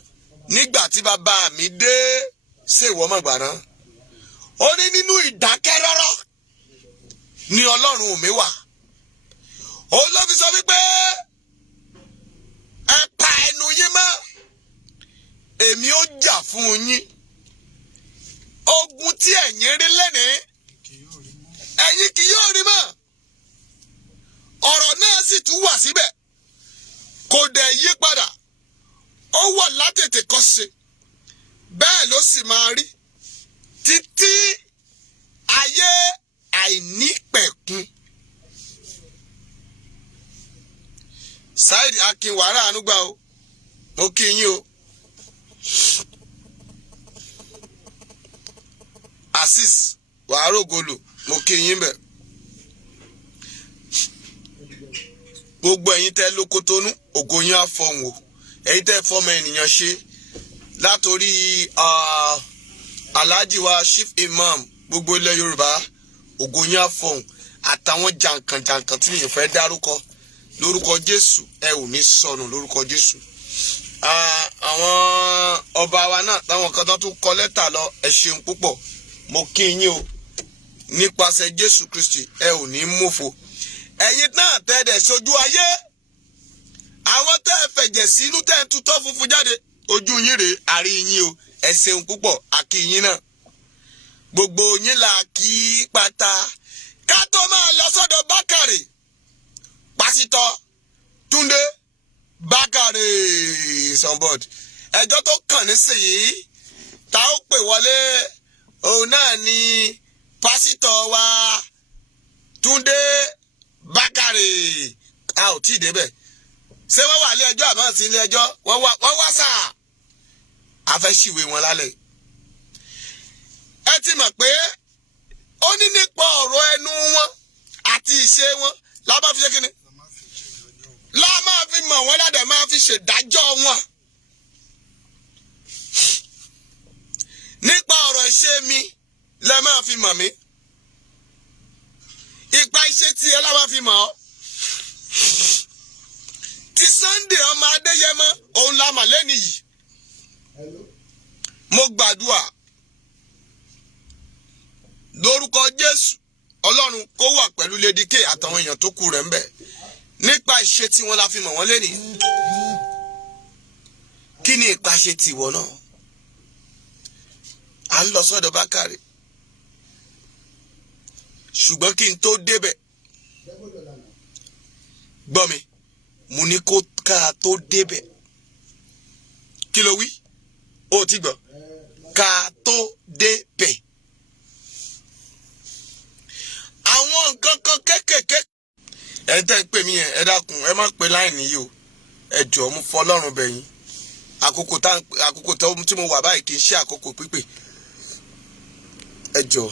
nígbà tí bàbá mi dé ṣé ìwọ mọ̀ gbà náà. Ó ní nínú ìdákẹ́rọ́rọ́ ni Ọlọ́run mi wà. Ó ló fi sọ wípé ẹ pa ẹnu yín mọ́ èmi ó jà fún yín. Ogun tí ẹ̀yin rí lẹ́nìí ẹ̀yin kì yóò rí mọ́. Ọ̀rọ̀ náà sì tún wà síbẹ̀ kò dẹ̀ yí padà. Ó wà látètè kọ́ṣe bẹ́ẹ̀ ló sì máa rí títí ayé àìnípẹ̀kun. Saheed Akinwara ànúgbà o mo kí yín o. Asis wàárògolo mo kí yín bẹ̀. Gbogbo ẹ̀yin tẹ́ lókótónú ògo yín á fọhùn o. Ẹ̀yin tẹ́ fọmọ ènìyàn ṣe látòrí Alhaji wa Chief Imam gbogbo ilẹ̀ Yorùbá ògo yín á fọhùn àtàwọn jàǹkànjàǹkàn tí mi fẹ́ dárúkọ lórúkọ Jésù ẹ ò ní sọnù lórúkọ Jésù. Àwọn ọba wa náà táwọn kan tó tún kọ lẹ́tà lọ ẹ ṣeun púpọ̀ mo kí yín o nípasẹ̀ Jésù Kristi ẹ ò ní mọ̀fọ̀. Ẹ̀yin náà tẹ́ dẹ̀ sojú ayé àwọn tẹ́ ẹ fẹ̀jẹ̀ sínú tẹ́ ẹ tutọ́ funfun jáde ojú yín rèé àrí yín o ẹ ṣeun púpọ̀ àkí yín náà gbogbo yín là kí pátá ká tó máa lọ sọ́dọ̀ Bákàrè pásítọ̀ Túndé Bákàrè somebody ẹjọ́ tó kàn nísìnyí tá ó pè wọlé òun náà ni pásítọ̀ wa Túndé Bákàrè a ò tí ì débẹ̀ ṣé wọ́n wà ilé ẹjọ́ àbá sí ilé ẹjọ́ wọ́n wá sáà a fẹ́ ṣìwé wọn lálẹ́. Ẹ ti mọ̀ pé ó ní nípa ọ̀rọ̀ ẹnu wọn àti ìṣe wọn la máa fi ṣe kíni la máa fi mọ̀ wọ́n ládàá máa fi ṣèdájọ́ wọn. Nípa ọ̀rọ̀ ìṣe mi lẹ máa fi mọ̀ mí ipa iṣẹ́ tí ẹ la máa fi mọ̀ ọ́. Ti Sunday ọmọ Adéyẹmọ òun la mà lẹ́nu yìí mo gbàdúrà lórúkọ Jésù Ọlọ́run kó wà pẹ̀lú Lady K àtàwọn èèyàn tó kù rẹ̀ ń bẹ̀ nípa ìṣe tí wọ́n la fi mọ̀ wọ́n lé nìyẹn. Kí ni ìpàṣẹ tiwọ náà? À ń lọ sọ́dọ̀ Bákàrè. Ṣùgbọ́n kí n tó débẹ̀, gbọ́ mi, mo ní kó ká tó débẹ̀. Kí ló wí? Ó ti gbọ́. Ká tó débẹ̀. Àwọn nǹkan kan kékèké. Ẹ tẹ́ ń pè mí yẹn, ẹ dákun, ẹ má pe láìní yìí o. Ẹ jọ̀ọ́ mo fọlọ́run bẹ̀ yín. Àkókò tí mo wà báyìí kì í ṣe àkókò pípé. Ẹ jọ̀ọ́.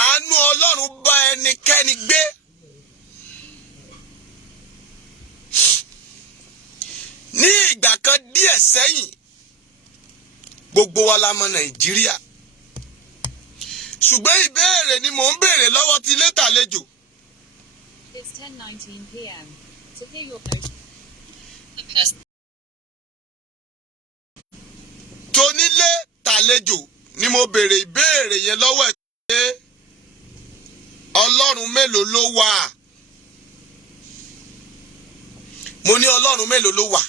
Àánú Ọlọ́run bá ẹnikẹ́ni gbé. Ní ìgbà kan díẹ̀ sẹ́yìn, gbogbo wa la mọ̀ Nàìjíríà. Ṣùgbọ́n ìbéèrè ni mò ń béèrè lọ́wọ́ ti ilé tàlejò. It's 10:19 p.m. To hear your vote. Tonílé tàlejò ni mo béèrè ìbéèrè yẹn lọ́wọ́ ẹ̀ pé Ọlọ́run mélòó ló wà? Mo ní Ọlọ́run mélòó ló wà?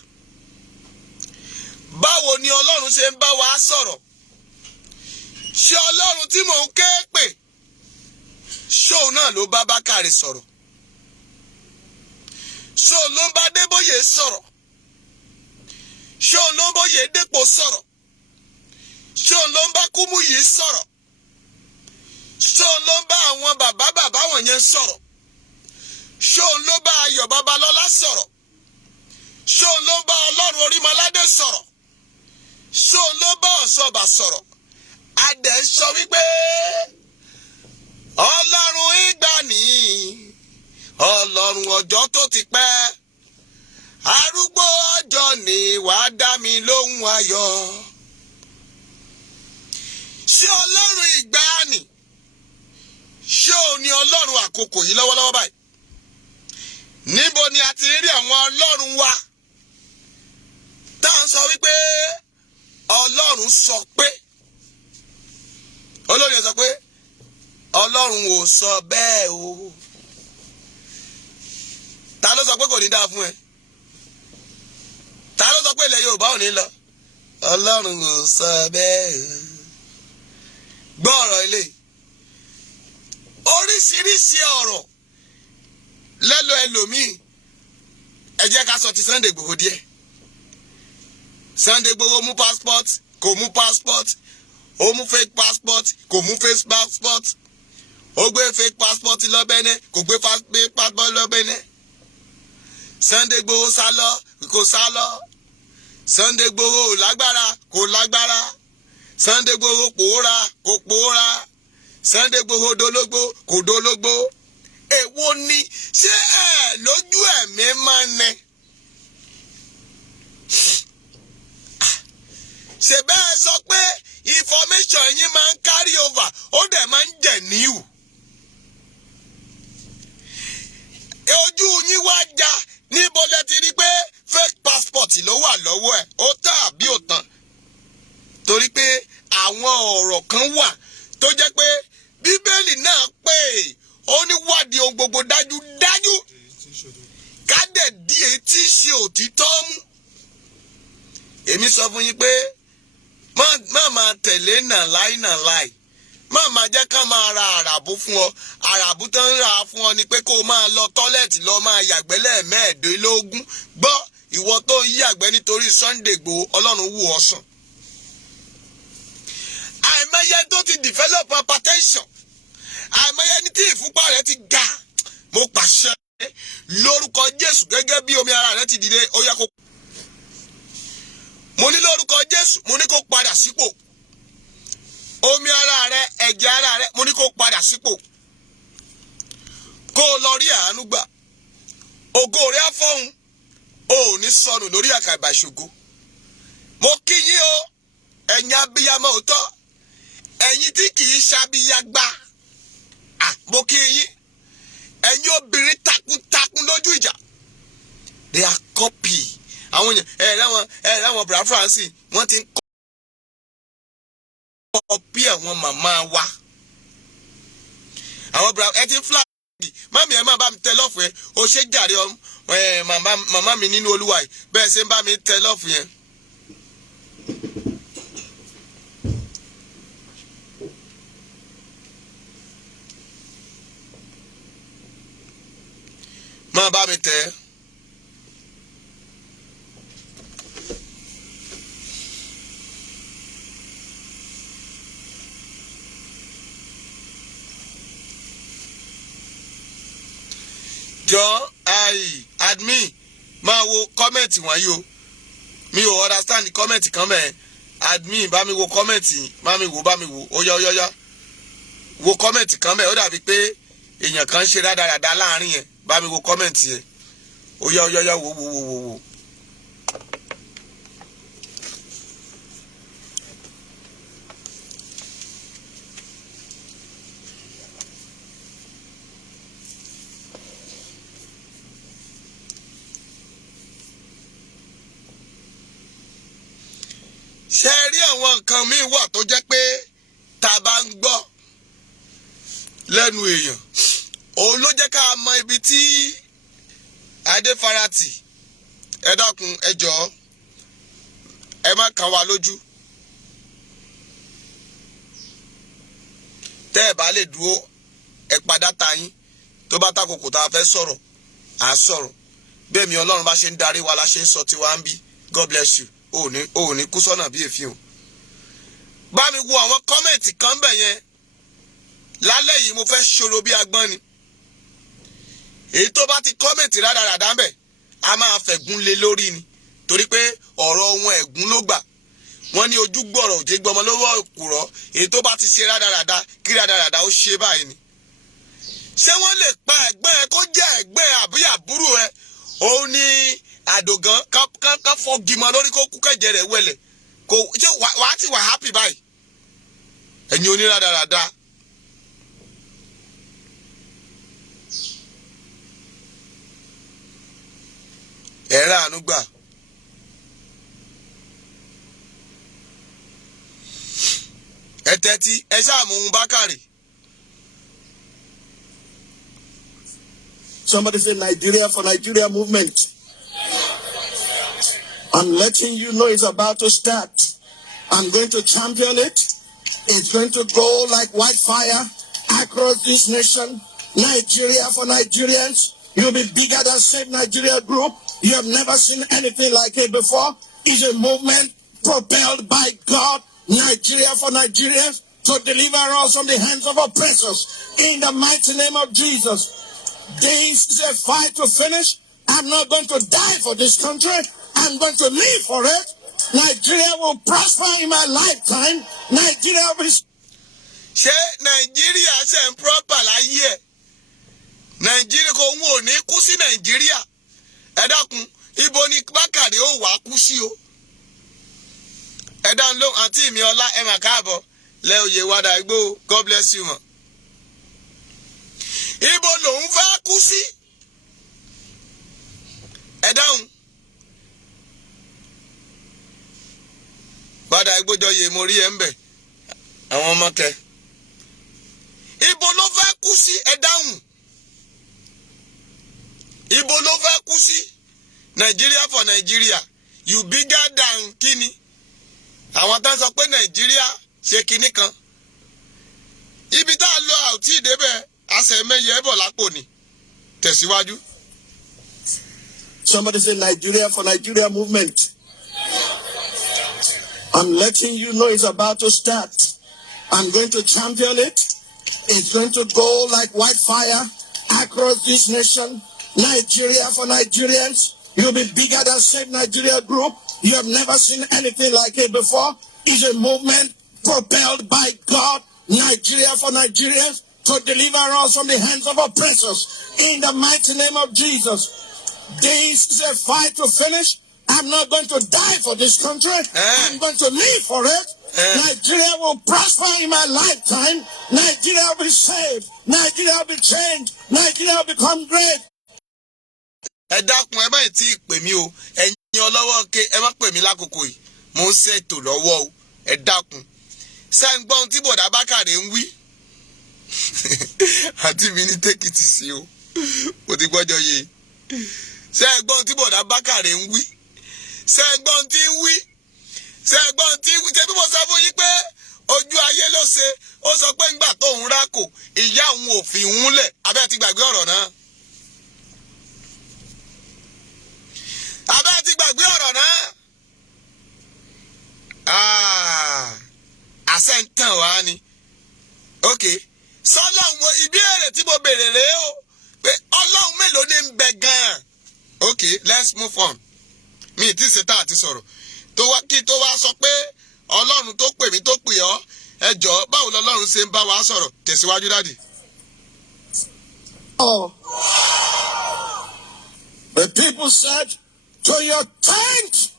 Báwo ni Ọlọ́run ṣe ń bá wa sọ̀rọ̀? Ṣé Ọlọ́run tí mò ń ké pè, ṣóun náà ló bá Bákàrè sọ̀rọ̀? Ṣóun ló ń bá Débóyè sọ̀rọ̀? Ṣóun ló ń bóyè Dépò sọ̀rọ̀? Ṣóun ló ń bá Kúmúyì sọ̀rọ̀? Ṣóun ló ń bá àwọn bàbá wọ̀nyẹn sọ̀rọ̀? Ṣóun ló bá Ayọ̀ Babalọ́lá sọ̀rọ̀? Ṣóun ló bá Ọlọ́run Orímọládé sọ̀rọ̀? Ṣóun ló bá Ọ̀ṣọ́bà sọ̀rọ̀? Adẹ̀ ń sọ wípé Ọlọ́run ìgbàanì, Ọlọ́run ọjọ́ tó ti pẹ́, arúgbó ọjọ́ ni wàá dá mi lóhùn ayọ̀. Ṣé Ọlọ́run ìgbàanì, ṣé òun ni Ọlọ́run àkókò yìí lọ́wọ́lọ́wọ́ báyìí? Níbo ni a ti rí àwọn Ọlọ́run wa tá à ń sọ wípé Ọlọ́run sọ pé? Olórin sọ pé Ọlọ́run ò sọ bẹ́ẹ̀ o. Ta ló sọ pé kò ní dáa fún ẹ? Ta ló sọ pé ilẹ̀ Yorùbá ò ní lọ? Ọlọ́run ò sọ bẹ́ẹ̀ o. Gbọ́ ọ̀rọ̀ ilé. Oríṣiríṣi ọ̀rọ̀ lẹ́lọ ẹlòmíì. Ẹ jẹ́ ká sọ ti Sunday Igboho díẹ̀. Sunday Igboho mú passport, kò mú passport. Ó mú fake passport, kò mú fake passport. Ó gbé fake passport lọ Benin, kò gbé fake passport lọ Benin. Sunday Igboho sá lọ, kò sá lọ. Sunday Igboho ò lágbára, kò lágbára. Sunday Igboho pòórá, kò pòórá. Sunday Igboho dológbó, kò dológbó. Èwo ni ṣé ẹ lójú ẹ̀mí máa ń nẹ? Ṣé bẹ́ẹ̀ sọ pé information yín máa ń carry over, ó dẹ̀ máa ń jẹ̀ níwù. Ojú yín wá já, níbo lẹ ti rí pé fake passport ló wà lọ́wọ́ ẹ̀? Ó tán àbí ò tán? Torí pé àwọn ọ̀rọ̀ kan wà tó jẹ́ pé Bíbélì náà pé ó ní wádìí ohun gbogbo dájúdájú. Ká dẹ̀ di èyí tí í ṣe òtítọ́ mú. Èmi sọ fún yín pé má máa tẹ̀lé nàláì. Má máa jẹ́ ká máa ra àràbù fún ọ. Àràbù tó ń ra fún ọ ni pé kó o máa lọ tọ́lẹ̀tì lọ máa yàgbẹ́ lẹ́ẹ̀mẹ́ẹ̀dógún. Gbọ́ ìwọ tó ń yàgbẹ́ nítorí Sunday Igboho, Ọlọ́run wù ọ́ sàn. Àìmọye tó ti develop hypertension. Àìmọye ní tí ìfúnpá rẹ̀ ti ga. Mo pàṣẹ lórúkọ Jésù gẹ́gẹ́ bí omi ara rẹ̀ ti dìde, ó yẹ kó. Mo ní lórúkọ Jésù, mo ní kó padà sípò. Omi ara rẹ, ẹ̀jẹ̀ ara rẹ, mo ní kó padà sípò. Kó o lọ rí àánú gbà. Ògo rẹ á fọ́hùn. O ò ní sọnù lórí àkàbà ìṣògo. Mo kí yín o, ẹ̀yin abiyamọ òótọ́. Ẹ̀yin tí kì í ṣabiyagba. Mo kí yín. Ẹ̀yin obìnrin takuntakun lójú ìjà. They are copy. Àwọn èèyàn ẹ̀rẹ́ Bra Francis wọ́n ti ń kọ́pì àwọn màmá wa. àwọn bra ẹ ti flag mami ẹ má bá mi tẹ lọ́ọ̀fù yẹn o ṣe jàre màmá mi nínú Olúwa yìí bẹ́ẹ̀ ṣe ń bá mi tẹ lọ́ọ̀fù yẹn. má bá mi tẹ. jọ admin máa wo kọ́mẹ̀ntì wọ̀nyí o mi ò understand kọ́mẹ̀ntì kan mẹ́ẹ̀ admin bá mi wo kọ́mẹ̀ntì bá mi wo ó yá wo kọ́mẹ̀ntì kan mẹ́ẹ̀ ó dàbí pé èèyàn kan ṣe rádaràda láàrin yẹn bá mi wo kọ́mẹ̀ntì yẹn ó yá wo. ṣe rí àwọn nǹkan míì wà tó jẹ́ pé tá a bá ń gbọ́ lẹ́nu èèyàn òun ló jẹ́ ká mọ ibi tí Adéfarati ẹ dákun ẹ jọ̀ọ́ ẹ má kàn wá lójú tẹ́ ẹ bá lè dúró ẹ padà ta yín tó bá takòkò tá a fẹ́ sọ̀rọ̀ à sọ̀rọ̀ bẹ́ẹ̀ mi Ọlọ́run bá ṣe ń darí wa la ṣe ń sọ tiwa ń bí. God bless you. O ní kú sọ́nà bí èéfín o. Bá mi wo àwọn kọ́mẹ̀ntì kan bẹ̀ yẹn lálẹ́ yìí mo fẹ́ ṣòro bí agbọ́n ni. Èyí tó bá ti kọ́mẹ̀ntì rádaràdá bẹ̀ a máa fẹ̀gún lé lórí ni torí pé ọ̀rọ̀ wọn ẹ̀gún ló gbà. Wọ́n ní ojú gbọ̀rọ̀ òjé gbọmọ lọ́wọ́ òkùrọ̀ èyí tó bá ti ṣe rádaràdá kí rádaràdá ó ṣe báyìí ni. Ṣé wọ́n lè pa ẹ̀gbẹ́ ẹ kó jẹ́ ẹ̀gbẹ́ àbí àbúrò ẹ òun ni àdògán ká fọ́gi mọ́ lórí kó kú kẹ́jẹ rẹ̀ wẹ̀lẹ̀ kò ṣé wàá ti wà happy báyìí ẹ̀yin oníradàradà. ẹ̀rọ àánú gbà. ẹ tẹ́tí ẹ ṣáàmù ohun Bákàrè. Somebody say Nigeria for Nigeria movement. I'm letting you know it's about to start. I'm going to champion it. It's going to go like wildfire across this nation. Nigeria for Nigerians. You'll be bigger than Save Nigeria Group. You have never seen anything like it before. It's a movement propelled by God. Nigeria for Nigerians to deliver us from the hands of oppressors. In the mighty name of Jesus. This is a fight to finish. I'm not going to die for this country. I'm going to live for it. Nigeria will prosper in my lifetime. Nigeria will... ṣé Nàìjíríà ṣe ń proper láyé ẹ̀? Nàìjíríà kò ń wò ní kú sí Nàìjíríà. Ẹ dákun, ibo ni Bákàrè ó wá kú sí o? Ẹ dáhùn lóhùn àǹtí mi Ọlá ẹ mà káàbọ̀ lẹ́ oyè wàdà igbó God bless you mọ̀. Ibo lòun fẹ́ kú sí? Ẹ dáhùn. Bàdà ìgbójọyè mo rí ẹ ń bẹ̀ àwọn ọmọ kẹ. Ibo ló fẹ́ kú sí? Ẹ dáhùn. Ibo ló fẹ́ kú sí? Nigeria for Nigeria. You bigger than kíni? Àwọn tán sọ pé Nàìjíríà ṣe kíní kan. Ibi tá a lọ àùtí ìdébẹ̀ àṣẹmẹyẹ bọ̀ lápò ni. Tẹ̀síwájú. Somebody say Nigeria for Nigeria movement. I'm letting you know it's about to start. I'm going to champion it. It's going to go like wildfire across this nation. Nigeria for Nigerians. You'll be bigger than Save Nigeria Group. You have never seen anything like it before. It's a movement propelled by God. Nigeria for Nigerians to deliver us from the hands of oppressors. In the mighty name of Jesus. This is a fight to finish. I'm not going to die for this country. I'm going to live for it. Nigeria will prosper in my lifetime. Nigeria will be saved. Nigeria will be changed. Nigeria will become great. Ẹ dákun ẹ má tí ì pè mí o. Ẹ̀yin ọlọ́wọ́ ké ẹ má pè mí lákòókò yìí. Mo ń ṣètò lọ́wọ́ o. Ẹ dákun. Ṣé ń gbọ́ ohun tí bọ̀dá Bákàrè ń wí? àti mi ní tẹ́kìtì sí o mo ti gbọ́jọ yé ṣé ẹgbọ́n tí bọ̀dá Bákàrẹ̀ ń wí ṣé ẹgbọ́n tí ń wí ṣé ẹgbọ́n tí ń wí ṣé bí mo sọ fún yín pé ojú ayé ló ṣe ó sọ pé ńgbà tó ń rákò ìyá òun ò fi ń lẹ̀ abẹ́ ti gbàgbé ọ̀rọ̀ náà abẹ́ ti gbàgbé ọ̀rọ̀ náà àṣẹ ń tàn wá ni ok sọlọ́run ìbéèrè tí mo béèrè rèé o pé ọlọ́run mélòó ní ń bẹ gan-an ok let's move on mi ti ṣe tá àti sọ̀rọ̀ kí tó wá sọ pé ọlọ́run tó pè mí tó pè ọ́ ẹ jọ̀ọ́ báwo lọ́lọ́run ṣe ń bá wa sọ̀rọ̀ tẹ̀síwájú dádì. Oh, the people said to your tent,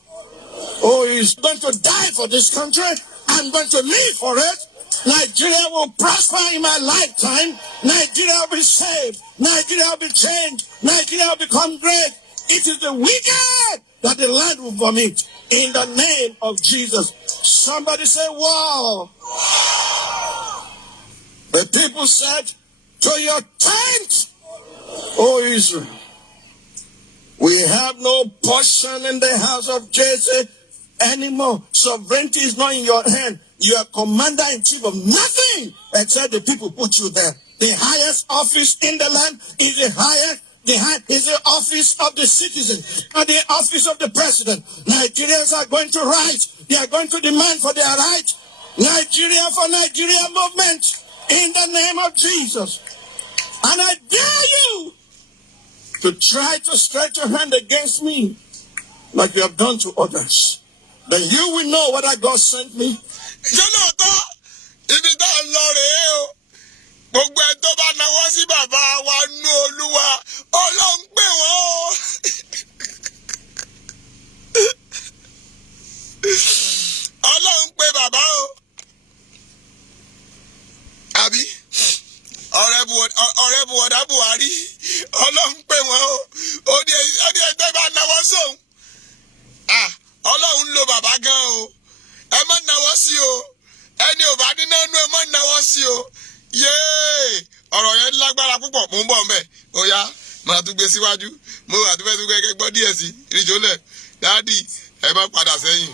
oh, he's going to die for this country. I'm going to live for it. Nigeria will prosper in my lifetime. Nigeria will be saved. Nigeria will be changed. Nigeria will become great. It is the wicked that the land will vomit. In the name of Jesus. Somebody say, wow. The people said, to your tent, O Israel. We have no portion in the house of Jesse anymore. Sovereignty is not in your hand. You are commander-in-chief of nothing except the people put you there. The highest office in the land is the office of the citizen and the office of the president. Nigerians are going to write. They are going to demand for their right. Nigeria for Nigeria movement in the name of Jesus. And I dare you to try to stretch your hand against me like you have done to others. Then you will know whether God sent me. Jonathan, ibi tá a lọ rèé o. Gbogbo ẹ tó bá nawọ́ sí bàbá wa nú Olúwa, Ọlọ́run pè wọ́n o. Ọlọ́run pè bàbá o. Àbí? Ọ̀rẹ́ Bùwọ̀dá Buhari, Ọlọ́run pè wọ́n o. Ó ní ẹgbẹ́ bá nawọ́ sóun. Ọlọ́run lo bàbá gan o. Ẹ má nawọ́ sí o. Ẹni ò bá dín náà nú ẹ má nawọ́ sí o. Yéé! Ọ̀rọ̀ yẹn lágbára púpọ̀ mò ń bọ̀ mbẹ̀. Ó yá, màá tún gbé síwájú. Mo wà tó fẹ́ tún kẹ́kẹ́ gbọ́ díẹ̀ sí. Ìrìjọ́lẹ̀, dáàdì, ẹ má padà sẹ́yìn.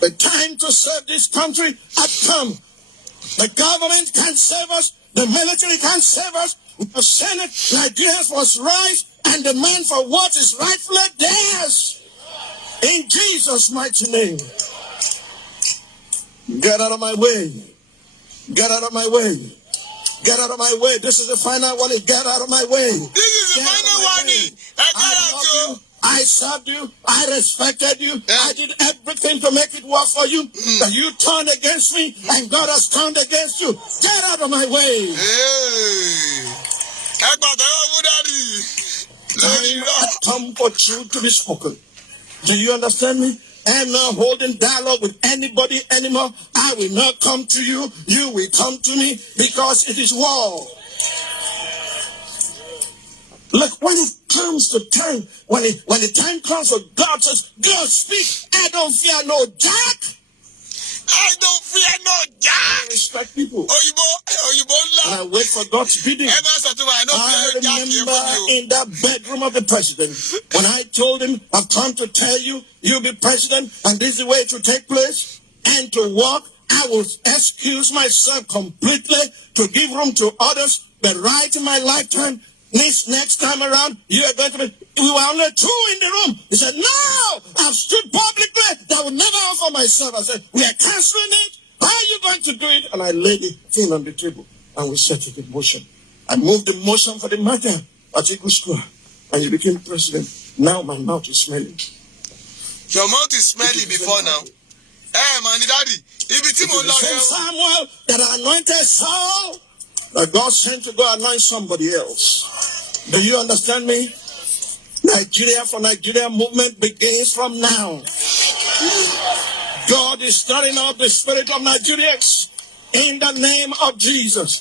The time to save this country has come. The government can't save us. The military can't save us. The Senate, Nigerians must rise and demand for what is rightfully theirs. In Jesus' mighty name. Get out of my way. Get out of my way. Get out of my way. This is the final one. Get out of my way. This is the final warning. I love you. I served you. I respected you. I did everything to make it work for you. But you turned against me, and God has turned against you. Get out of my way. Time has come for truth to be spoken. Do you understand me? I'm not holding dialogue with anybody anymore. I will not come to you. You will come to me because it is war. Look, when it comes to time, when the time comes for God says, God speak, I don't fear no jack. I don't fear no jack. I respect people. And I wait for God's bidding. I remember in the bedroom of the president, when I told him, I've come to tell you, you'll be president, and this is the way it will take place, and to walk, I will excuse myself completely to give room to others, but right in my lifetime, this next time around, you are going to be, we were only two in the room. He said, no, I've stood publicly that I would never offer myself. I said, we are canceling it. How are you going to do it? And I laid the thing on the table and we set it in motion. I moved the motion for the matter at Eagle Square and you became president. Now my mouth is smelling. Your mouth is smelly before now. Hey, man, daddy. Samuel that anointed Saul, that God sent to go anoint somebody else. Do you understand me? Nigeria for Nigeria movement begins from now. God is stirring up the spirit of Nigerians in the name of Jesus.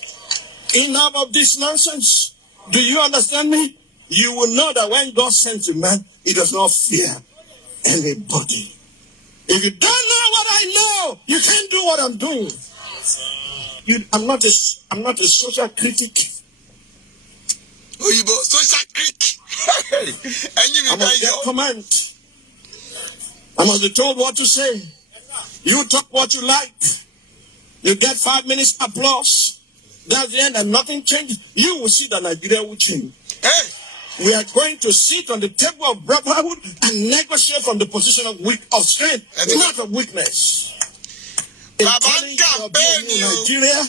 Enough of this nonsense. Do you understand me? You will know that when God sends a man, he does not fear anybody. If you don't know what I know, you can't do what I'm doing. I'm not a social critic. Òyìnbó social critic. I must get command. I must be told what to say. You talk what you like. You get 5 minutes applause. That's the end and nothing changes. You will see that Nigeria will change. Hey. We are going to sit on the table of brotherhood and negotiate from the position of strength, not of weakness. In telling you of being new Nigeria,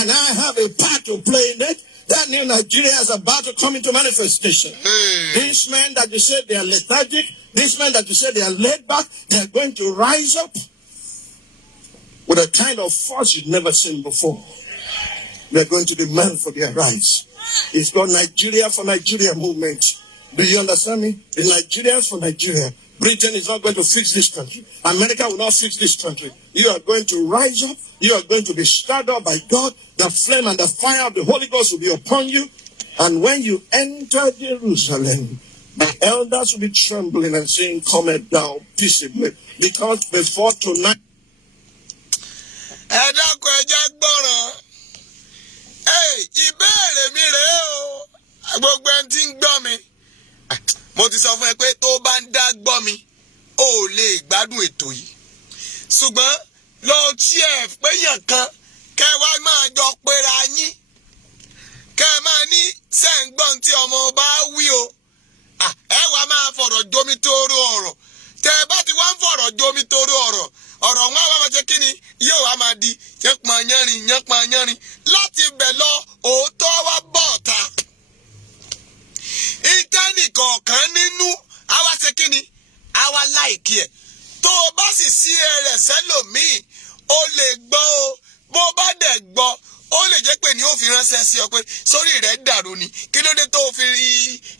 and I have a part to play in it. That new Nigeria is about to come into manifestation. These men that you said they are lethargic, these men that you said they are laid back, they are going to rise up with a kind of force you've never seen before. They are going to demand for their rights. It's called Nigeria for Nigeria movement. Do you understand me? The Nigerians for Nigeria. Britain is not going to fix this country. America will not fix this country. You are going to rise up. You are going to be stirred up by God. The flame and the fire of the Holy Ghost will be upon you. And when you enter Jerusalem, the elders will be trembling and saying, "Come down peaceably." Because before tonight. Ìbéèrè mi rèé o, gbogbo ẹni tí ń gbọ́ mi. Mo ti sọ fún ẹ pé tó bá ń dá gbọ́ mi, o ò lè gbádùn ètò yìí. Ṣùgbọ́n lọ tí ẹ péyàn kan, kẹ́ wá máa jọ pera yín. Kẹ́ máa ní sẹ́ǹgbọ́n tí ọmọ bá wí o. Ẹ wá máa fọ̀rọ̀ jomitoro ọ̀rọ̀. Tẹ́ bá ti wá ń fọ̀rọ̀ jomitoro ọ̀rọ̀. Ọ̀rọ̀ wọn wá máa ṣe kí ni yóò wá máa di yánpọn yánrin láti bẹ̀ lọ òótọ́ wá bọ̀ ta. Ìtẹ́nì kọ̀ọ̀kan nínú àwa ṣe kí ni àwa láìkí ẹ̀. Tó o bá sì sí ẹrẹ̀ sẹ́lòmíì o lè gbọ́ o bó bá dẹ̀ gbọ́ ó lè jẹ́ pé ní ó fi ránṣẹ́ sí ọ pé sórí rẹ̀ dàrú ni kí ló dé tó o fi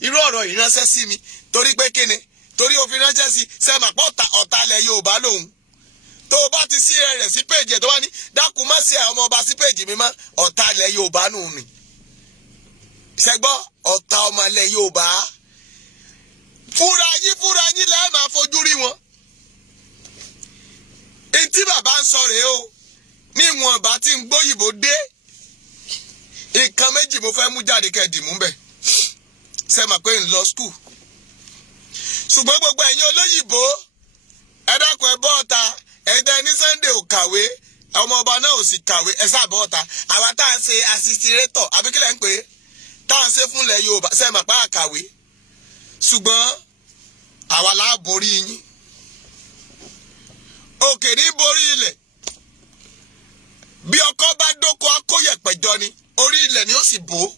irú ọ̀rọ̀ yìí ránṣẹ́ sí mi torí pé kí ni torí o fi ránṣẹ́ sí sẹ́mà pọ̀ ọ̀tá ilẹ̀ Yorùbá lòun. Tó o bá ti sí rẹ̀ sí péjì ẹ̀ tó wá ní dákun má sí àwọn ọmọ ọba sí péjì mi mọ́ ọ̀tá ilẹ̀ Yorùbá nù ni. Ṣẹ́gbọ́ ọ̀tá ọmọ ilẹ̀ Yorùbá. Fúra yín lẹ́ẹ̀ máa fojú rí wọn. Etí bàbá ń sọ rèé o ní ìwọ̀n ìbá tí ń gbóyìnbó dé. Nǹkan méjì mo fẹ́ mú jáde kẹ́ẹ̀dì mú bẹ̀. Ṣé mà pé ń lọ skul. Ṣùgbọ́n gbogbo ẹ̀yin olóyìnbó ẹ dákun ẹ bọ́ ọ̀ta. Ẹ̀dá ní Sunday ò kàwé ọmọ ọba náà ò sì kàwé ẹ sábà ọ̀tá àwa tá à ń ṣe asisirétọ̀ àbíkílẹ̀ ń pè é tá à ń ṣe fúnlẹ̀ Yorùbá sẹ́mà pa àkàwé ṣùgbọ́n àwa là á borí yín òkè ní borí ilẹ̀ bí ọkọ bá dóko akóyẹ̀pẹ̀jọ ni orí ilẹ̀ ni ó sì bò ó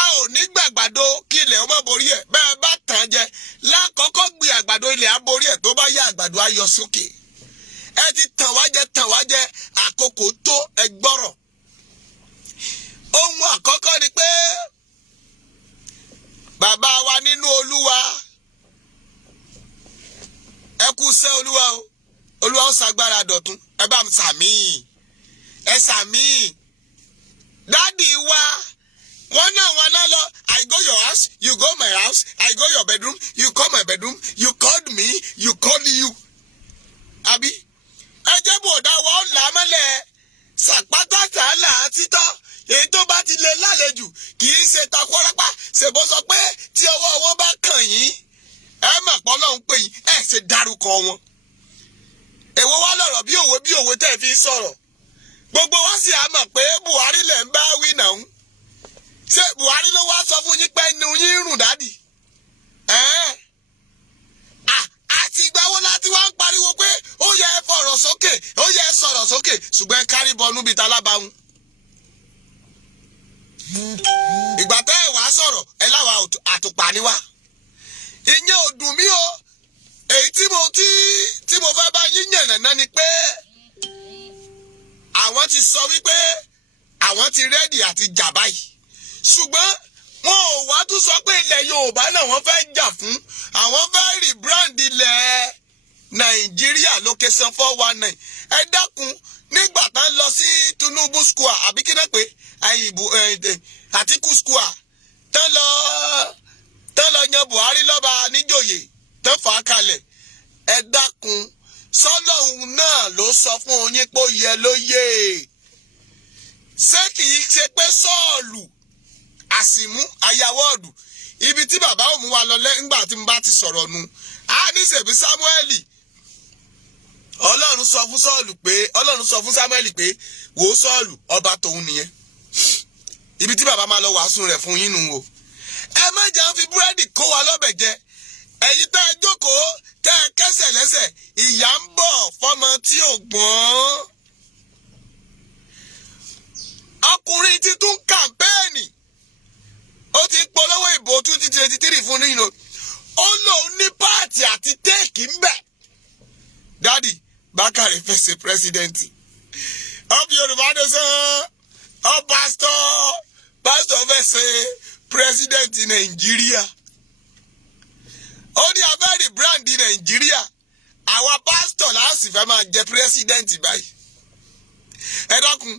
a ò ní gbàgbàdo kí ilẹ̀ ọmọ borí ẹ̀ bẹ́ẹ̀ bá tàn jẹ lákọ̀ọ́kọ́ gbé àgbàdo ilẹ̀ á borí ẹ̀ tó bá yá àgbàdo á yọ sókè. Ẹ ti tàn wá jẹ àkókò tó ẹ gbọ́rọ̀. Ohun àkọ́kọ́ ni pé bàbá wa nínú Olúwa ẹ kú sẹ́ Olúwa o Olúwa ó ṣàgbára dọ̀tun ẹ bá mi sàmì ẹ sàmì dádì wa wọ́n náà wọn náà lọ I go your house you go my house I go your bedroom you come my bedroom you called me you called you àbí ẹ jẹ́ bòdà wọ́n là á mọ́lẹ̀ sàpátá sàálà títọ́ èyí tó bá ti lè lálejò kì í ṣe takọ́rápá ṣèbó sọ pé tí ọwọ́ wọn bá kàn yín ẹ mà pọ́ lọ́hún pé yín ẹ ṣe dárúkọ wọn. Èwo wá lọ̀rọ̀ bí òwe tẹ́ fi sọ̀rọ̀ gbogbo wa sì á mọ̀ pé Buhari lẹ̀ ń bá wí náà ṣé Buhari ló wá sọ fún yín pé inú yín rùn dádì àti ìgbà wo láti wá ń pariwo pé ó yẹ ẹ fọ̀rọ̀ sókè ó yẹ ẹ sọ̀rọ̀ sókè ṣùgbọ́n ẹ kárí bọnú bíi talábàáhùn. Ìgbà tẹ́ ẹ wá sọ̀rọ̀ ẹ láwa àtùpà ni wá ìyẹn ò dùn mí o èyí tí mo fẹ́ bá yín yànnàná ni pé àwọn ti sọ wípé àwọn ti rẹ́dì àti jà báyìí ṣùgbọ́n wọn ò wá tún sọ pé ilẹ̀ Yorùbá náà wọ́n fẹ́ jà fún àwọn fẹ́ rebrand ilẹ̀ Nàìjíríà location 419 ẹ dákun nígbà tá ń lọ sí Tinubu square àbí kí náà pé Àtíkù square tán lọ yan Buhari lọ́ba níjòyè tán fà á kalẹ̀ ẹ dákun sọ́lọ́hun náà ló sọ fún yín pé ó yẹ lóyè ṣé kì í ṣe pé Sọ́ọ̀lù àsìmú ayáwọ́ọ̀dù ibi tí bàbá òun wà lọ nígbà tí mo bá ti sọ̀rọ̀ nu á ní ṣèbí Sámúẹ́lì Ọlọ́run sọ fún Sámúẹ́lì pé wò ó Sọ́ọ̀lù ọba tòun nìyẹn ibi tí bàbá máa lọ wàásù rẹ̀ fún yín nù o. Ẹ má jẹ́ fi búrẹ́dì kó wa lọ́bẹ̀ jẹ ẹ̀yin tá ẹ jókòó tẹ́ ẹ kẹ́sẹ̀ lẹ́sẹ̀ ìyà ń bọ̀ fọmọ tí ò gbọ́n. Ọkùnrin ti tún kàmpẹ́ẹ̀nì ó ti polówó ìbò 2023 fún nínú ó lòun ní páàtì àti téèkì ń bẹ̀. Dádì Bákàrè fẹ́ ṣe pírẹ́sídẹ́ǹtì of Yorùbá nation of pásítọ̀ fẹ́ ṣe pírẹ́sídẹ́ǹtì Nàìjíríà. Ó ní abẹ́rẹ́ bíráǹdì Nàìjíríà àwa pásítọ̀ láàsì fẹ́ máa jẹ pírẹ́sídẹ́ǹtì báyìí. Ẹ dákun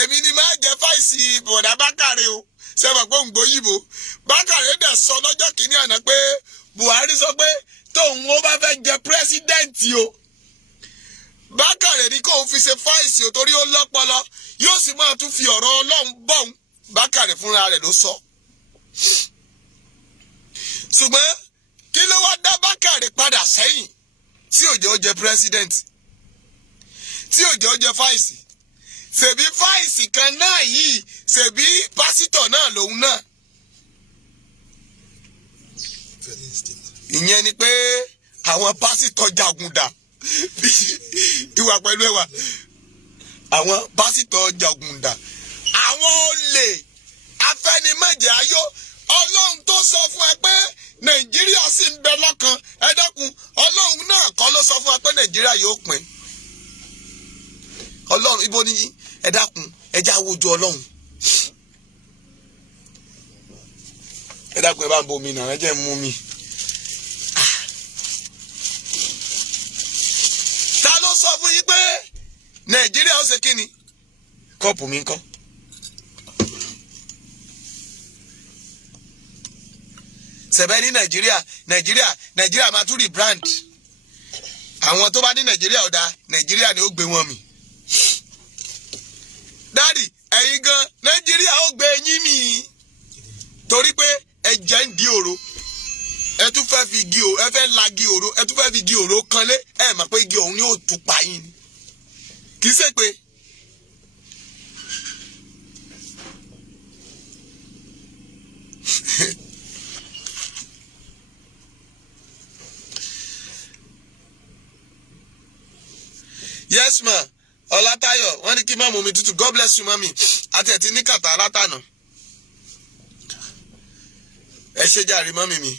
èmi ni máa jẹ fáìsì bọ̀dá Bákàrè o sẹ́wọ̀n pé òǹgbò yìbò Bákàrè dẹ̀ sọ lọ́jọ́ kìíní àná pé Buhari sọ pé tóun ó bá fẹ́ jẹ pírẹ́sídẹ́ǹtì o Bákàrè ní kóun fi ṣe fáìsì o torí ó lọ́pọlọ yóò sì máa tún fi ọ̀rọ̀ Ọlọ́run bọ̀hún Bákàrè fúnra rẹ̀ ló sọ. Ṣùgbọ́n kí ló wá dá Bákàrè padà sẹ́yìn tí òjò ó jẹ pírẹ́sídẹ́ǹtì tí òjò ó jẹ fáìsì ṣèbí fáìsì kan náà yìí ṣèbí pásítọ̀ náà lòun náà. Ìyẹn ni pé àwọn pásítọ̀ jàgùndà ìwà pẹ̀lú ẹwà àwọn pásítọ̀ jàgùndà àwọn olè afẹ́nimẹ́jẹ̀ ayọ̀ Ọlọ́run tó sọ fún ẹ pé Nàìjíríà sì ń bẹ lọ́kàn ẹ dákun Ọlọ́run náà kọ́ ló sọ fún ẹ pé Nàìjíríà yóò pín. Ọlọ́run ibo ni ẹ dákun ẹ já wojú Ọlọ́run ẹ dákun ẹ bá ń bomi náà ẹ jẹ́ ń mú mi. Ta ló sọ fún yín pé Nàìjíríà ó ṣe kí ni kọ́ọ̀pù mi ń kọ́. Sẹ̀bẹ̀ ní Nàìjíríà máa tún rebrand àwọn tó bá ní Nàìjíríà ọ̀dà Nàìjíríà ni ó gbé wọn mì. Dádì ẹ̀yin gan Nàìjíríà ó gbé yín mì torí pé ẹ̀jẹ̀ ń di òro ẹ tún fẹ́ fi igi òro ẹ fẹ́ la igi òro ẹ tún fẹ́ fi igi òro kanlé ẹ mọ̀ pé igi òun ni ó tún pa yín ni kì í ṣe pé. Yes ma Ọlátayọ̀ wọ́n ní kí má mú mi tútù God bless you mami àti ẹ̀tí ní kàtà látànà ẹ ṣe jàre mọ́mì mi.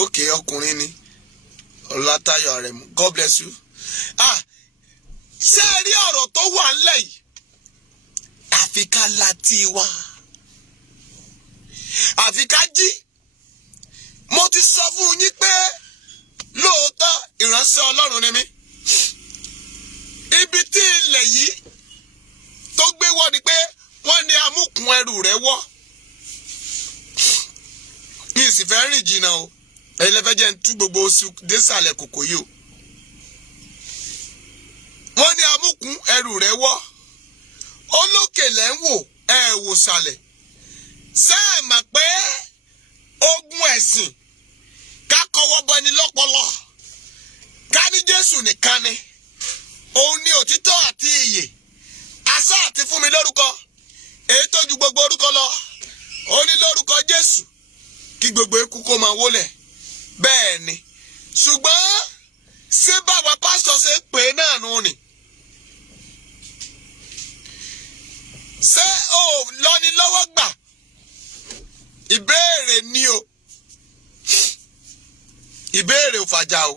Okay ọkùnrin ni Ọlátayọ̀ Àrẹ̀mú God bless you. Ṣé ẹ rí ọ̀rọ̀ tó wà ńlẹ̀ yìí àfi ká láti wá àfi ká jí. Mo ti sọ fún yín pé lóòótọ́ ìránṣẹ́ Ọlọ́run ni mí. Ibi tí ilẹ̀ yìí tó gbé wọ́ ni pé wọ́n ní amúkùn ẹrù rẹ̀ wọ́. Mi sì fẹ́ rìn jìnnà o. Ẹ̀yin lè fẹ́ jẹ́ ń tú gbogbo oṣù désàlẹ̀ kòkò yìí o. Wọ́n ní amúkùn ẹrù rẹ̀ wọ́. Olókè lẹ́ ń wò ẹ wò sàlẹ̀. Ṣé ẹ mọ̀ pé ogun ẹ̀sìn ká kọwọ́ bọ ẹni lọ́pọlọ ká ní Jésù nìkan ni òun ni òtítọ́ àti ìyè asá àti fún mi lórúkọ èyí tó ju gbogbo orúkọ lọ ó ní lórúkọ Jésù kí gbogbo eku kó máa wólẹ̀ bẹ́ẹ̀ ni ṣùgbọ́n ṣé bàbá pásítọ̀ ṣe pè é náà nù ni ṣé ò lọ́ni lọ́wọ́ gbà ìbéèrè ni o ìbéèrè ò fàjà o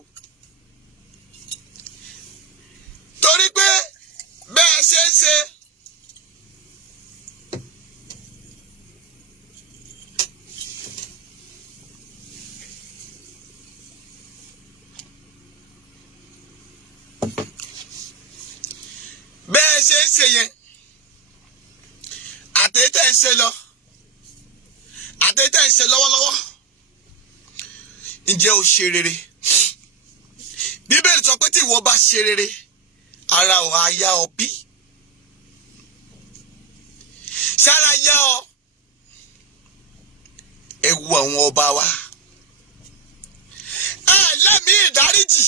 torí pé bẹ́ẹ̀ ṣe ń ṣe yẹn àtẹ̀tẹ̀ ń ṣe lọ àtẹ̀tẹ̀ ń ṣe lọ́wọ́lọ́wọ́ ǹjẹ́ o ṣe rere Bíbélì sọ pé tí ìwọ bá ṣe rere ara ò á yá ọ bí? Sára yá ọ? Ẹ wo àwọn ọba wa. Lẹ́mìí ìdáríjì.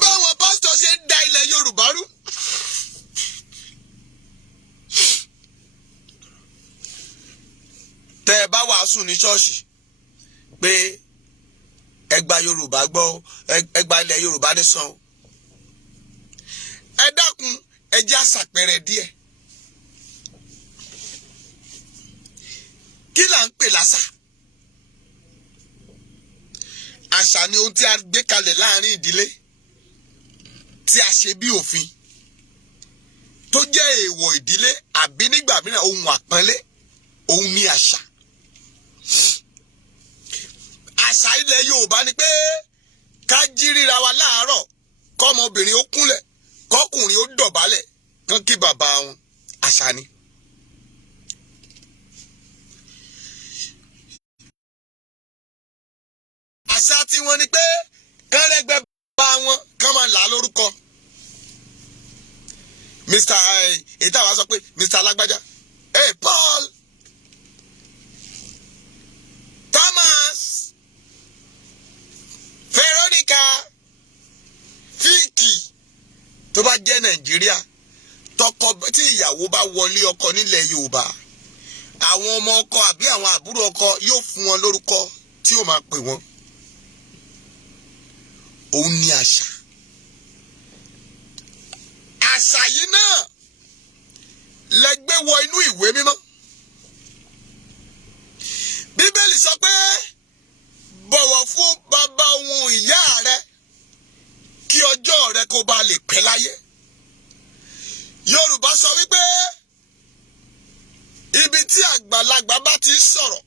Báwọn pásítọ̀ ṣe ń da ilẹ̀ Yorùbá rú. Tẹ́ ẹ bá wàásù ní ṣọ́ọ̀ṣì pé ẹ gba Yorùbá gbọ́, ẹ gba ilẹ̀ Yorùbá nìsan o. Ẹ dákun ẹ jẹ́ àṣàpẹrẹ díẹ̀. Kí là ń pè lásà? Àṣà ni ohun tí a gbé kalẹ̀ láàrin ìdílé tí a ṣe bí òfin tó jẹ́ èèwọ̀ ìdílé àbí nígbà mìíràn ohun àpọ́nlé, ohun ní àṣà. Àṣà ilẹ̀ Yorùbá ni pé ká jí ríra wa láàárọ̀, kọ́mọbìnrin ó kúnlẹ̀, kọ́kùnrin ó dọ̀bálẹ̀, kán kí bàbá wọn. Àṣà ni. Àṣà tí wọ́n ní pé kán rẹ́gbẹ́ bá wọn, kán máa là á lórúkọ. Mr. èyí táwa sọ pé Mr. Alágbájá, hey Paul, Thomas, Veronica, Vicky. Tó bá jẹ́ Nàìjíríà, tọkọ tí ìyàwó bá wọlé ọkọ nílẹ̀ Yorùbá, àwọn ọmọ ọkọ àbí àwọn àbúrò ọkọ yóò fún wọn lórúkọ tí ó máa pè wọ́n. Òun ni àṣà. Àṣà yìí náà lẹ gbé wọ inú ìwé mímọ́. Bíbélì sọ pé bọ̀wọ̀ fún bàbá òun ìyá rẹ kí ọjọ́ rẹ kó ba lè pẹ́ láyé. Yorùbá sọ wípé ibi tí àgbàlagbà bá ti sọ̀rọ̀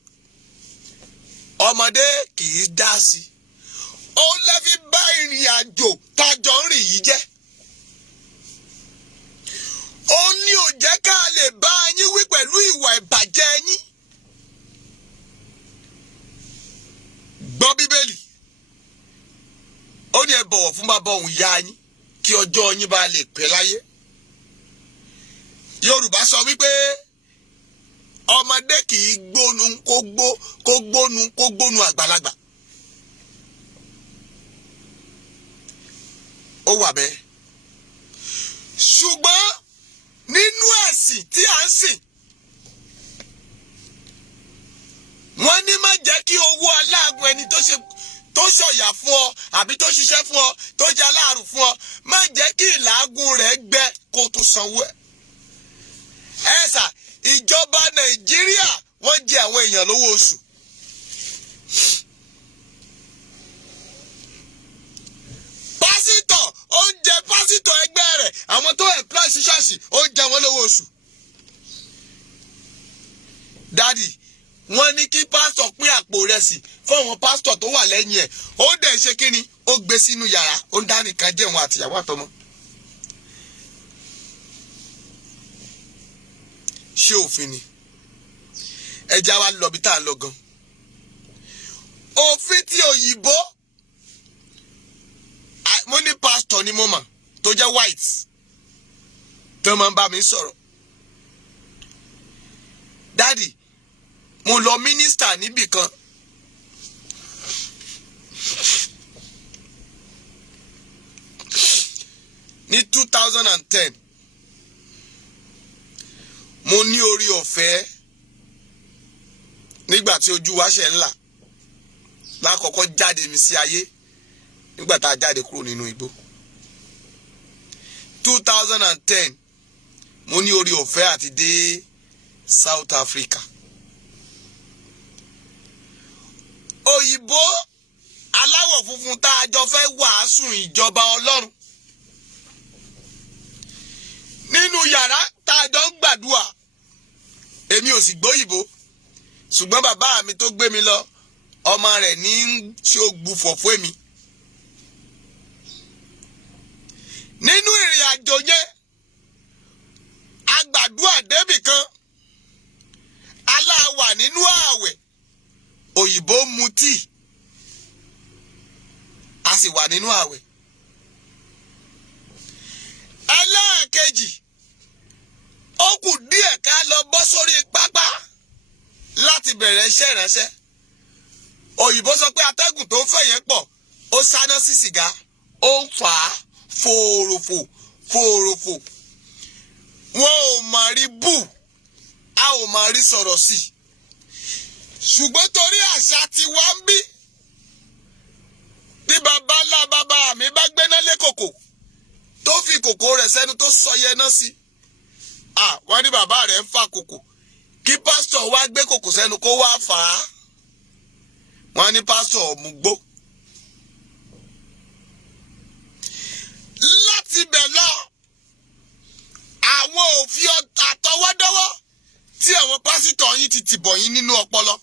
ọmọdé kì í dá sí. Òun lè fi bá ìrìn àjò tájọ ń rìn yìí jẹ́. Òun ni ò jẹ́ ká lè bá yín wí pẹ̀lú ìwà ìbàjẹ́ yín. Gbọ́ Bíbélì. Ó ní ẹ bọ̀wọ̀ fún bàbá òun ìyá yín kí ọjọ́ yín bá lè pẹ́ láyé. Yorùbá sọ wípé ọmọdé kì í gbónu kó gbónu àgbàlagbà. Ó wà bẹ́ẹ̀. Ṣùgbọ́n nínú ẹ̀sìn tí a ń sìn, wọ́n ní má jẹ́ kí owó aláàgùn ẹni tó ṣọ̀yà fún ọ àbí tó ṣiṣẹ́ fún ọ tó jẹ́ aláàrù fún ọ, má jẹ́ kí ìlàágùn rẹ̀ gbẹ kó tó sanwó ẹ̀. Ẹ̀sà ìjọba Nàìjíríà wọ́n jẹ àwọn èèyàn lówó oṣù. Pásítọ̀ ó ń jẹ pásítọ̀ ẹgbẹ́ rẹ̀, àwọn tó employ sí ṣọ́ọ̀ṣì ó ń jẹ wọ́n lówó oṣù. Dádì, wọ́n ní kí pásítọ̀ pín àpò ìrẹsì fún àwọn pásítọ̀ tó wà lẹ́yìn ẹ̀. Ó dẹ̀ ṣe kíni? Ó gbé sínú yàrá, ó ń dá nìkan jẹun àtìyàwó àtọmọ. Ṣé òfin ni? Ẹja wa lọ bí tá a lọ gan. Òfin tí òyìnbó, mo ní pásítọ̀ ni mo mọ̀ tó jẹ́ white tó máa ń bá mi sọ̀rọ̀. Dádì, mo lọ mínísítà níbì kan. Ní 2010, mo ní orí ọ̀fẹ́ nígbà tí ojú wa ṣe ńlá lákọ̀ọ́kọ́ jáde mi sí ayé nígbà tá a jáde kúrò nínú igbó. 2010, mo ní orí ọ̀fẹ́ àti dé South Africa. Òyìnbó aláwọ̀ funfun tá a jọ fẹ́ wàásù ìjọba Ọlọ́run nínú yàrá tá a jọ ń gbàdúrà. Èmi ò sì gbóyìnbó, ṣùgbọ́n bàbá mi tó gbé mi lọ, ọmọ rẹ̀ ní ṣe ògbufọ̀ fún èmi. Nínú ìrìn àjò yẹn, a gbàdúrà débì kan, aláwà nínú ààwẹ̀, òyìnbó mu tíì, a sì wà nínú àwẹ̀. Ẹlẹ́ẹ̀kejì, ó kù díẹ̀ ká lọ bọ́ sórí pápá láti bẹ̀rẹ̀ iṣẹ́ ìránṣẹ́. Òyìnbó sọ pé atẹ́gùn tó ń fẹ́ yẹn pọ̀, ó sáná sí sìgá, ó ń fà á fòròfò fòròfò. Wọn ò mà rí bù, a ò mà rí sọ̀rọ̀ sí. Ṣùgbọ́n torí àṣà ti wá ń bí, bí bàbá ńlá bàbá mi bá gbéná lé kòkò tó fi kòkò rẹ̀ sẹ́nu tó sọ yẹná sí. Wọ́n ní bàbá rẹ̀ ń fa kòkò, kí pásítọ̀ wá gbé kòkò sẹ́nu kó wá fà á. Wọ́n ní pásítọ̀ ọ̀mùgbó. Láti bẹ̀ lọ, àwọn òfin àtọwọ́dọ́wọ́ tí àwọn pásítọ̀ yín ti tìbọ̀ yín nínú ọpọlọ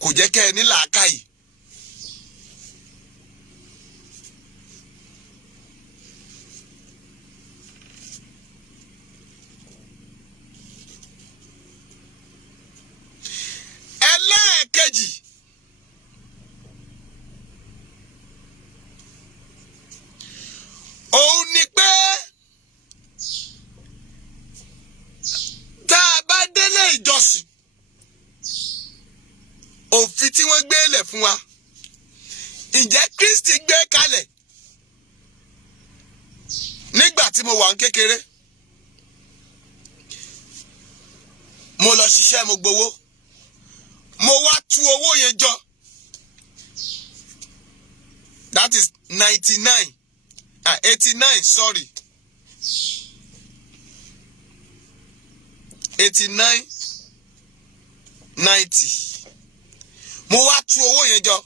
kò jẹ́ kẹ́ ẹ ní làákàyè. Ẹlẹ́ẹ̀kejì, òun ni pé tá a bá délé ìjọsìn, òfin tí wọ́n gbé lẹ̀ fún wa, ǹjẹ́ Kristi gbé kalẹ̀ nígbà tí mo wà ń kékeré? Mo lọ ṣiṣẹ́, mo gbowó, mo wá tú owó yẹn jọ. That is 89, sorry. 89, 90. Mo wá tú owó yẹn jọ.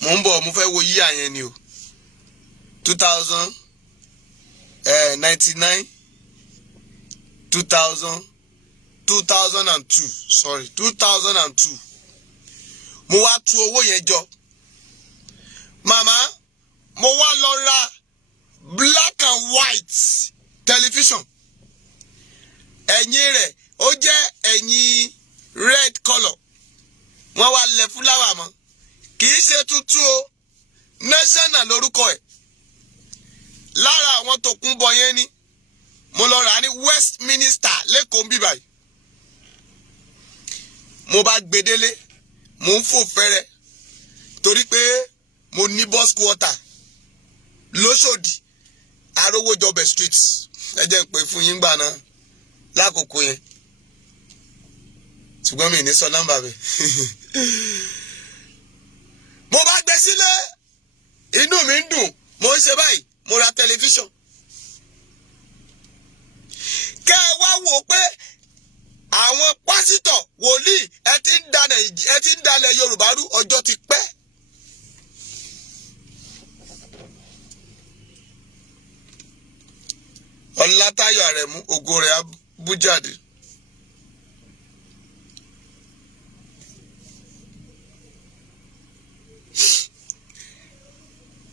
Mo ń bọ̀, mo fẹ́ wo yíyà yẹn ni o. 99, 2002, sorry, 2002. Mo wá tú owó yẹn jọ. Màmá, mo wá lọ ra black and white television. Ẹ̀yìn rẹ̀ ó jẹ́ ẹ̀yìn red color. Wọ́n wá lẹ̀ fúláwà mọ́. Kì í ṣe tuntun o. National lórúkọ ẹ̀. Lára àwọn tó kún bọ yẹn ni. Mo lọ rà ní Westminster lẹ́kọ̀ọ́ bíbáyìí. Mo bá gbedele, mo ń fò fẹ́rẹ́ torí pé mo ní bus quarter lóṣòdì Arówójọbẹ̀ street. Ẹ jẹ́ pé fún yín gbà náà lákòókò yẹn. Ṣùgbọ́n mi ní sọ nọ́mbà bẹ̀. Mo bá gbé sílé, inú mi ń dùn, mo ń ṣe báyìí, mo ra tẹlifíṣàn. Kẹ́ ẹ wá wò pé àwọn pásítọ̀ wòlíì ẹ ti ń dalẹ̀ Yorùbá rú ọjọ́ ti pẹ́. Ọlátáyọ̀ Àrẹ̀mú ògo rẹ̀ bú jáde.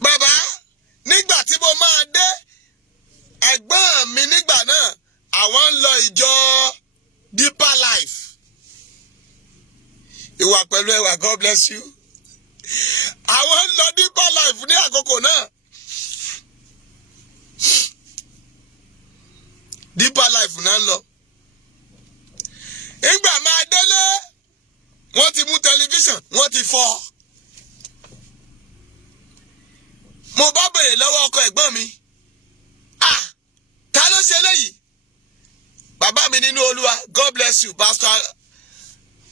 Bàbá, nígbà tí mo máa dé, ẹ̀gbọ́n mi nígbà náà, àwọn ń lọ ìjọ Deeper Life. Ìwà pẹ̀lú ẹwà, God bless you. Àwọn ń lọ Deeper Life ní àkókò náà. Deeper Life náà ń lọ. Ìgbà máa délé, wọ́n ti mú tẹlifíṣàn, wọ́n ti fọ́. Mo bá bèrè lọ́wọ́ ọkọ ẹ̀gbọ́n mi. Ta ló ṣe léyìí? Bàbá mi nínú Olúwa, God bless you, Pastor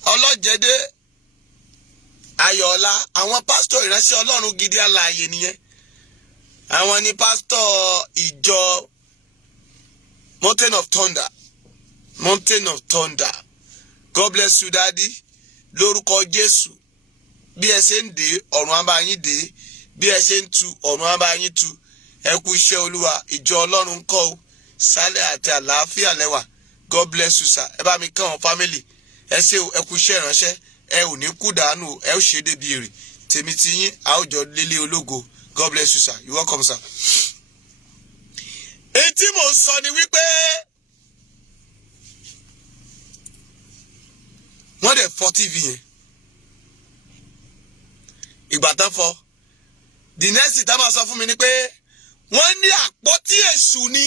Ọlọ́jẹ̀dé Ayọ̀ọ́lá. Àwọn pásítọ̀ ìránṣẹ́ Ọlọ́run gidi alààyè nìyẹn. Àwọn ni pásítọ̀ ìjọ Mountain of Thunder. God bless you, Daddy. Lórúkọ Jésù. Bí ẹ ṣe ń dé, ọ̀run á bá yín dé. Bí ẹ ṣe ń tu, ọ̀run á bá yín tu. Ẹ kú iṣẹ́ Olúwa, ìjọ Ọlọ́run kọ́ o. Sálẹ̀ àti àlàáfíà lẹ́wà. God bless you, sir. Ẹ bá mi kàn wọn family. Ẹ ṣé o, ẹ kú iṣẹ́ ìránṣẹ́. Ẹ ò ní kú dànù, ẹ ó ṣe débi èrè. Tèmi ti yín, a ó jọ lélé ológo. God bless you, sir. You welcome, sir. Etí mò ń sọ ni wípé wọ́n dẹ̀ fọ́ TV yẹn. Ìgbà tán fọ́, the next thing tá máa sọ fún mi ni pé wọ́n ní àpótí èṣù ni.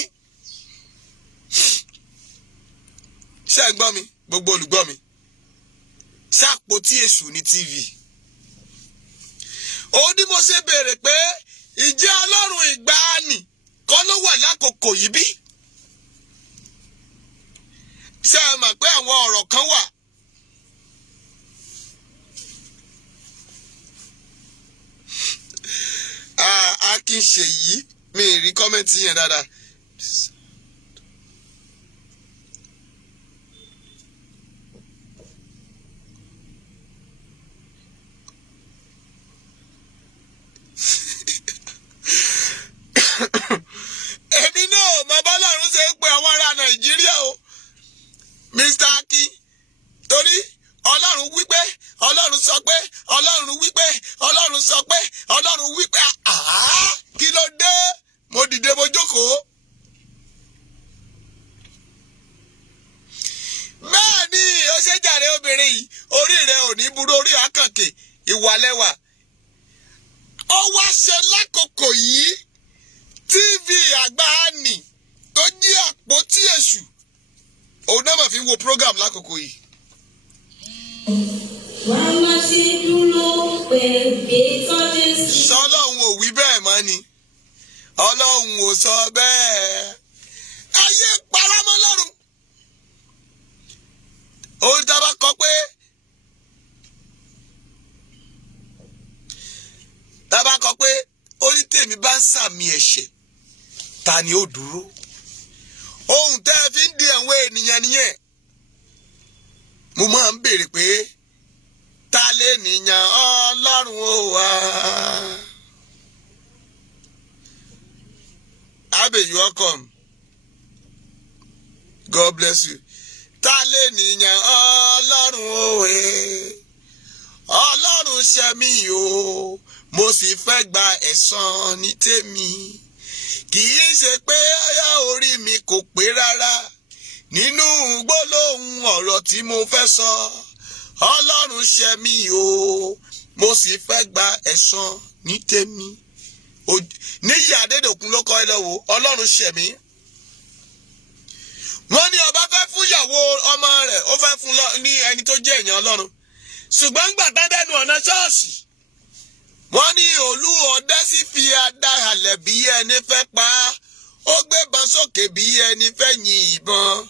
Ṣé ẹ gbọ́ mi? Gbogbo olùgbọ́ mi. Ṣé àpótí èṣù ni TV? Ó ní mo ṣe béèrè pé ìjẹ́ Ọlọ́run ìgbàanì kọ́ ló wà lákòókò yìí bí? Ṣé ẹ mọ̀ pé àwọn ọ̀rọ̀ kan wà? A kì í ṣe yìí, mi ì rí kọ́mẹ́ǹtì yẹn dáadáa. Èmi náà mo bá lọ́run ṣe ń pe àwọn ará Nàìjíríà o, Mr. Akin, torí Ọlọ́run wípé, Ọlọ́run sọ pé, Ọlọ́run wípé, Ọlọ́run sọ pé, Ọlọ́run wípé, kí ló dé? Mo dìde mo jókòó. Bẹ́ẹ̀ ni ó ṣe jàre obìnrin yìí, orí rẹ̀ ò ní burú, orí àkànkè, ìwàlẹ́wà. Ó wá ṣe lákòókò yìí TV àgbáàní tó jí àpótí èṣù. Òun náà mà fi wo program lákòókò yìí. Ọlọ́run ò wí bẹ́ẹ̀ mọ́ ni. Ọlọ́run ò sọ bẹ́ẹ̀. Ayé paramọ́ lọ́run. Ó dábàá kọ pé ó ní tèmi bá ń sàmì ẹ̀ṣẹ̀, ta ni ó dúró? Ohun tẹ́ ẹ fi ń di àwọn ènìyàn nìyẹn. Mo máa ń béèrè pé ta lè nìyàn Ọlọ́run ó wá? Abe, you welcome. God bless you. Ta lè nìyàn Ọlọ́run ó wé? Ọlọ́run ṣe mí o, mo sì fẹ́ gba ẹ̀san ní tèmi. Kì í ṣe pé ọyá orí mi kò pé rárá. Nínú gbólóhùn ọ̀rọ̀ tí mo fẹ́ sọ, Ọlọ́run ṣe mí o, mo sì fẹ́ gba ẹ̀san ní tèmi. Níyì Adédòkun ló kọ́ ẹ lọ́wọ́, Ọlọ́run ṣe mí. Wọ́n ní ọba fẹ́ fún ìyàwó ọmọ rẹ̀, ó fẹ́ fún ní ẹni tó jẹ́ èèyàn Ọlọ́run. Ṣùgbọ́n gbà tá dẹnu ọ̀nà ṣọ́ọ̀ṣì, wọ́n ní Olú ọdẹ sì fi adá halẹ̀ bí ẹni fẹ́ pa á. Ó gbé bọn sókè bí ẹni fẹ́ yin ìbọn.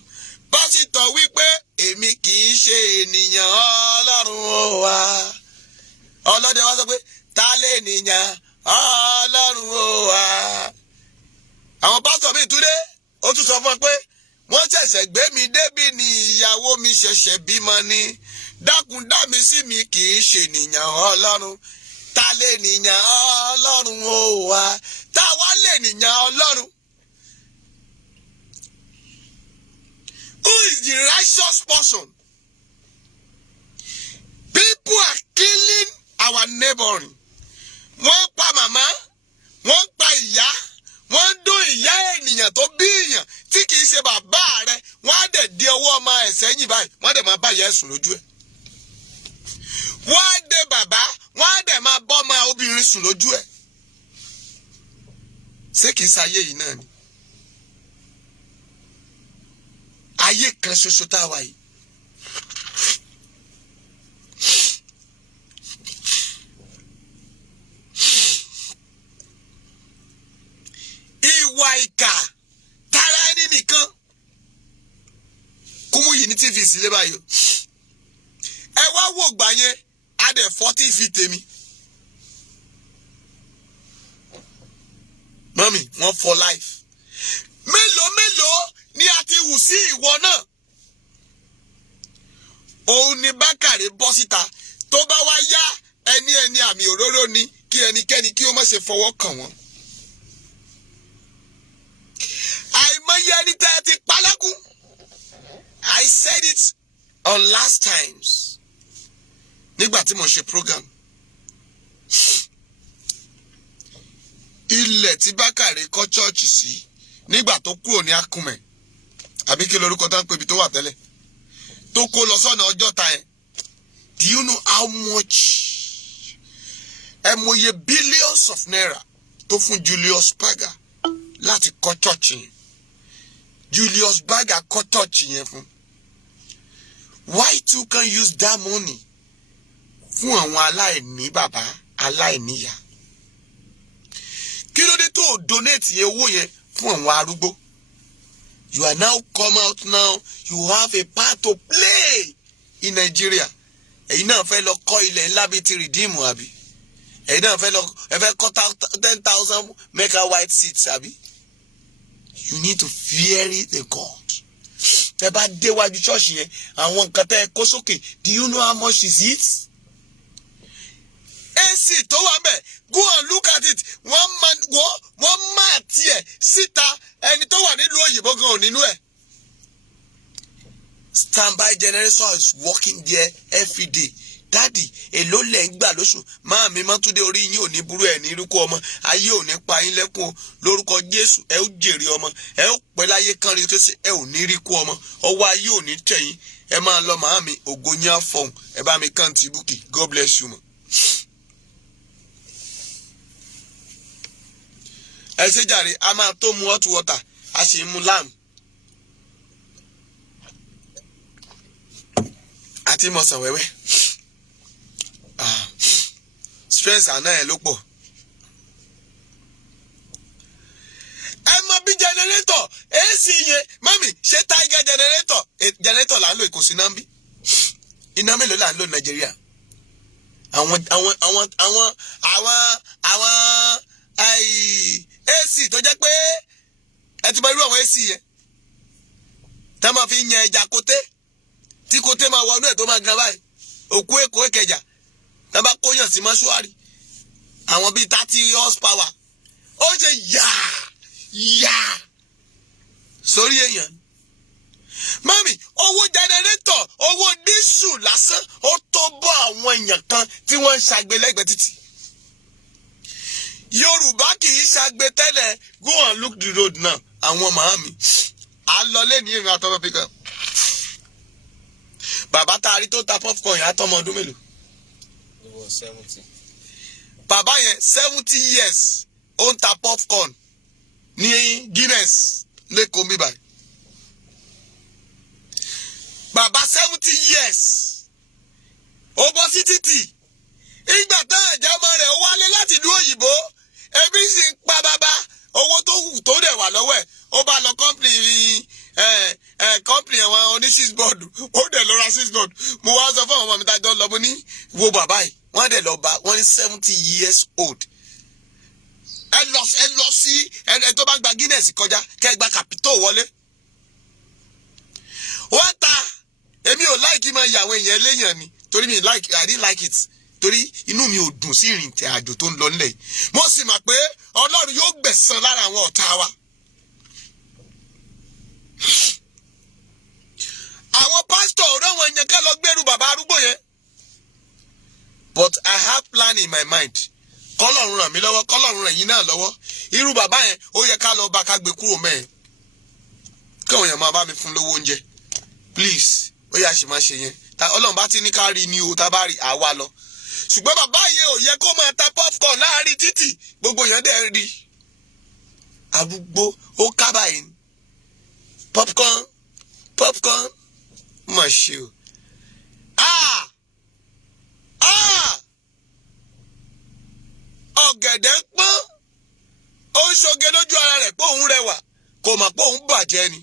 Pásítọ̀ wípé èmi kì í ṣe ènìyàn Ọlọ́run ó wá. Ọlọ́dẹ wá sọ pé ta lè nìyàn Ọlọ́run ó wá. Àwọn pásítọ̀ mi túndé, ó tún sọ fún ọ pé wọ́n ṣẹ̀ṣẹ̀ gbé mi débí ni ìyàwó mi ṣẹ̀ṣẹ̀ bímọ ni. Dákun dá mi sí mi kì í ṣe ènìyàn Ọlọ́run. Ta lè nìyàn Ọlọ́run ó wá? Ta wá lè nìyàn Ọlọ́run? Who is the righteous person? People are killing our neighboring. Wọ́n pa màmá, wọ́n pa ìyá, wọ́n dún ìyá ènìyàn tó bí èèyàn tí kì í ṣe bàbá rẹ̀. Wọ́n á dẹ̀ di ọwọ́ ọmọ ẹ̀ sẹ́yìn báyìí, wọ́n á dẹ̀ máa bá ìyá ẹ̀ sùn lójú ẹ̀. Wọ́n á dé bàbá, wọ́n á dẹ̀ máa bọ́ ọmọ obìnrin sùn lójú ẹ̀. Ṣé kìí ṣayé yìí náà ni? Ayé kan ṣoṣo tá a wà yìí. Ìwà ìkà tara ẹni nìkan. Kúmú yìí ní TV sílé báyìí. Ẹ wá wò gbà yẹn, a dẹ̀ 40 feet tèmi. Mọ́mì, wọ́n for life. Mélòó ni a ti hù sí ìwọ náà? Òun ni Bákàrè bọ́ síta. Tó bá wá yá ẹni àmì òróró ni kí ẹnikẹ́ni kí ó má ṣe fọwọ́ kàn wọ́n. Àìmọye ẹni tẹ́ ẹ ti pálákún. I said it on last times. Nígbà tí mo ṣe program. Ilẹ̀ tí Bákàrè kọ́ chọ́ọ̀chì sí nígbà tó kúrò ní Akúmẹ̀. Àbí kí lorúkọ tá ń pè bí tó wà tẹ́lẹ̀. Tó kó lọ sọ́nà Ọjọ́ta ẹ̀. Do you know how much? Emoye billions of naira tó fún Julius Berger láti kọ́ church yẹn. Julius Berger kọ́ church yẹn fún. Why you can use that money fún àwọn aláìní bàbá, aláìníyá? Kí ló dé tó donate yẹn owó yẹn fún àwọn arúgbó? You are now come out now. You have a part to play in Nigeria. Ẹ̀yin náà fẹ́ lọ kọ́ ilẹ̀ ńlá bíi ti Redeem àbí? Ẹ̀yin náà fẹ́ kọ́ 10,000 mega white seats àbí? You need to fear the God. Tẹ́ bá déwájú church yẹn, àwọn nǹkan tẹ́ kó sókè. Do you know how much is it? AC tó wà ńbẹ̀, go and look at it. Wọ́n máa tiẹ̀ síta ẹni tó wà nílùú òyìnbó gan nínú ẹ̀. Standby generator is working there every day. Daddy, èló lẹ̀ ń gbà lóṣù. Máa mi máa tún dé orí yín ò ní burú ẹ̀ ní irúkú ọmọ. Ayé ò ní pa yín lẹ́kùn lórúkọ Jésù. Ẹ ó jèrè ọmọ. Ẹ ó pẹ́ láyé kan rí kése. Ẹ ò ní rí kú ọmọ. Ọwọ́ ayé ò ní tẹ̀yìn. Ẹ máa lọ màá mi ògo yín á fọhùn. Ẹ bá mi kàn tí búkì. God bless you. Ẹ ṣe jàre, a máa tó mu hot water. A sì ń mu lamb. Àti mọ̀sán wẹ́wẹ́. Stress àná ẹ̀ ló pọ̀. Ẹ mọ bí generator AC yẹn mami ṣe Tiger generator là ń lò ìkòsí náà ń bí. Iná mélòó là ń lò Nàìjíríà? Àwọn AC tó jẹ́ pé ẹ ti mọ irú àwọn AC yẹn. Tá máa fi yan ẹja koté. Tí koté máa wọnú ẹ̀ tó máa gan báyìí. Òkú Èkó Ìkẹjà. Tá bá kóyàn sí mọ́ṣúárì. Àwọn bíi 30 horsepower. Ó ṣe yá sórí èèyàn. Mami, owó generator, owó dísù lásán, ó tó bọ́ àwọn èèyàn kan tí wọ́n ń ṣàgbé lẹ́gbẹ̀ẹ́ títì. Yorùbá kì í ṣàgbé tẹ́lẹ̀. Go and look the road now. Àwọn màámi. À ń lọ lé ní ìrìn àtọ́mọ́ fi kan. Bàbá tá a rí tó ta popcorn yẹn àtọmọ ọdún mélòó? 70. Bàbá yẹn 70 years ó ń ta popcorn ní Guinness lẹ́kọ̀ọ́ mi báyìí. Bàbá 70 years ó bọ́ sí títì. Ìgbà tán ẹ̀jẹ̀ ọmọ rẹ̀ ó wálé láti ìlú òyìnbó. Ebi sì ń pa bàbá. Owó tó wù tó dẹ̀ wà lọ́wọ́ ẹ̀. Ó bá lọ company àwọn oní 6 board. Ó dẹ̀ lọ ra 6 board. Mo wá sọ fún àwọn ọmọ mi tájọ́ lọ mo ní wo bàbá yìí. Wọ́n dẹ̀ lọ bá wọ́n ní 70 years old. Ẹ lọ sí ẹ tó bá gba Guinness kọjá kẹ́ gba Capitol wọlé. Wọ́n ta èmi ò like máa yà àwọn èèyàn léèyàn ni torí I didn't like it torí inú mi ò dùn sí ìrìn tẹ àjò tó ń lọ nílẹ̀ yìí. Mo sì mọ̀ pé Ọlọ́run yóò gbẹ̀san lára àwọn ọ̀tá wa. Àwọn pásítọ̀ ọ̀rọ̀ wọn yẹn ká lọ gbẹ́rù bàbá arúgbó yẹn. But I have plan in my mind. Kọ́lọ́run ràn mí lọ́wọ́, kọ́lọ́run ràn yín náà lọ́wọ́. Irú bàbá yẹn ó yẹ ká lọ bá ká gbé kúrò mẹ́ẹ̀. Káwọn èèyàn máa bá mi fún lówó oúnjẹ. Please, ó yá ṣì máa ṣe yẹn. Ọlọ́run bá ti ní ká rí ni o, tá bá rí àwa lọ. Ṣùgbọ́n bàbá yẹn ò yẹ kó máa ta popcorn láàrin títì. Gbogbo èèyàn dẹ̀ rí. Arúgbó ó kábà yìí. Popcorn mà ṣe o. Ọ̀gẹ̀dẹ̀ ń pọ́n. Ó ń ṣoge lójú ara rẹ̀ pé òun rẹwà. Kò mọ̀ pé òun bàjẹ́ ni.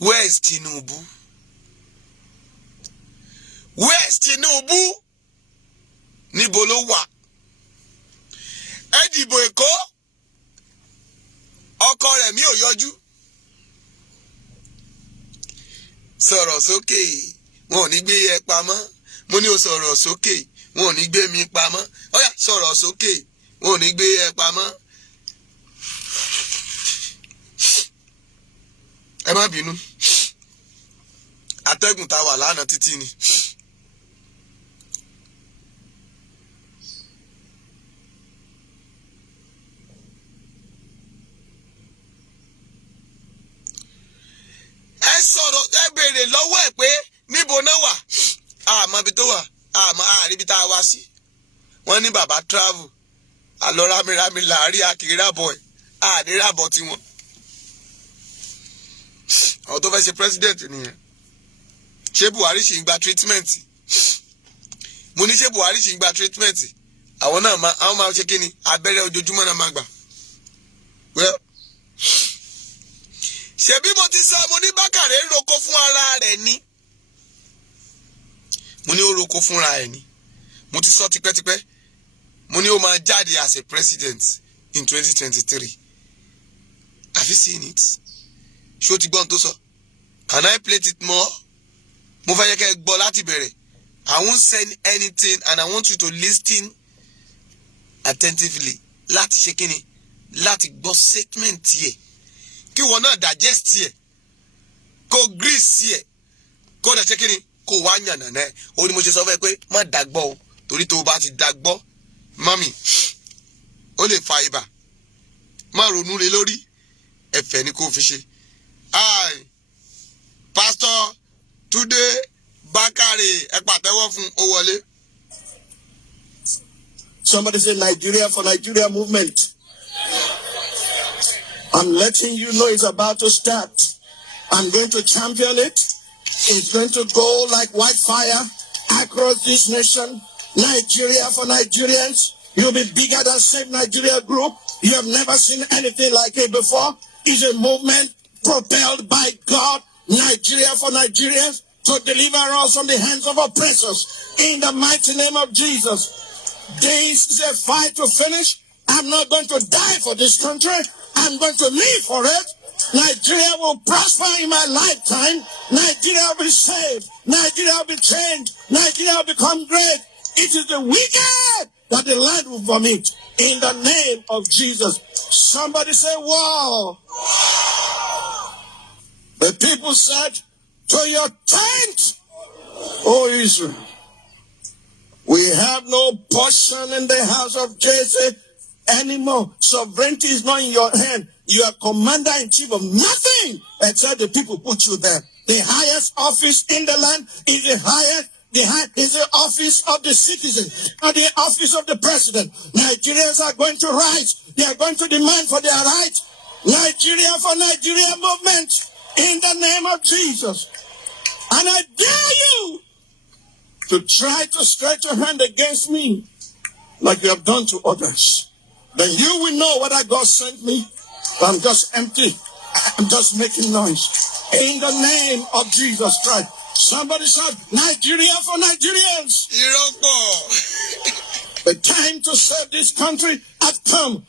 Where is Tinubu? Where is Tinubu? Níbo ló wà? Ẹ dìbò Èkó. Ọkọ rẹ̀ mi ò yọjú. Sọ̀rọ̀ sókè. Wọn ò ní gbé ẹ pamọ́. Mo ní o sọ̀rọ̀ sókè. Wọn ò ní gbé mi pamọ́. Ó yá sọ̀rọ̀ sókè. Wọn ò ní gbé ẹ pamọ́. Ẹ má bínú. Atẹ́gùn tá wà lánàá títí ni. Ẹ sọ̀rọ̀ ẹ bèrè béèrè lọ́wọ́ ẹ̀ pé níbo náà wà àmọ́ ibi tó wà àmọ́ àríbi tá a wá sí. Wọ́n ní bàbá travel àlọ́ rámírámí làárí àkìrìràbọ̀ ẹ̀ àdíràbọ̀ tiwọn. Àwọn tó fẹ́ ṣe president nìyẹn. Ṣé Buhari ṣì ń gba treatment? Mo ní ṣé Buhari ṣì ń gba treatment? Àwọn náà máa ṣe kí ni abẹ́rẹ́ ojoojúmọ́ náà máa gbà. Well, ṣebí mo ti sọ mo ní Bákàrè ń roko fún ara rẹ̀ ni. Mo ní ó roko fúnra ẹ̀ ni. Mo ti sọ tipẹ́tipẹ́. Mo ní ó máa jáde as a president in 2023. Have you seen it? Ṣé o ti gbọ́n tó sọ? Can I play it more? Mo fẹ́ yẹ kẹ́ gbọ́ láti bẹ̀rẹ̀. I won't say anything and I want you to listen attentively. Láti ṣe kíni? Láti gbọ́ statement yẹ. Kí wọ́n náà digest yẹ. Kó grease yẹ. Kó dẹ̀ ṣe kíni? Kó wá yànnà náà. Ó ní mo ṣe sọ fẹ́ pé má dàgbọ́ o. Torí tó o bá ti dàgbọ́, mami, ó lè fa ibà. Má ronú lé lórí. Ẹ̀fẹ̀ ni kó fi ṣe. Pastor Túndé Bákàrè ẹ pàtẹ́wọ́ fún ó wọlé. Somebody say Nigeria for Nigeria movement. I'm letting you know it's about to start. I'm going to champion it. It's going to go like wildfire across this nation. Nigeria for Nigerians. You'll be bigger than Save Nigeria Group. You have never seen anything like it before. It's a movement propelled by God. Nigeria for Nigerians, to deliver us from the hands of oppressors. In the mighty name of Jesus. This is a fight to finish. I'm not going to die for this country. I'm going to live for it. Nigeria will prosper in my lifetime. Nigeria will be saved. Nigeria will be changed. Nigeria will become great. It is the wicked that the land will vomit. In the name of Jesus. Somebody say, wow. The people said, to your tent, O Israel. We have no portion in the house of Jesse anymore. Sovereignty is not in your hand. You are commander-in-chief of nothing except the people put you there. The highest office in the land is the highest. Is the office of the citizen, or the office of the president. Nigerians are going to rise. They are going to demand for their rights. Nigeria for Nigeria movement in the name of Jesus. And I dare you to try to stretch your hand against me like you have done to others. Then you will know whether God sent me. I'm just empty. I'm just making noise. In the name of Jesus Christ. Somebody said, Nigeria for Nigerians. The time to save this country has come.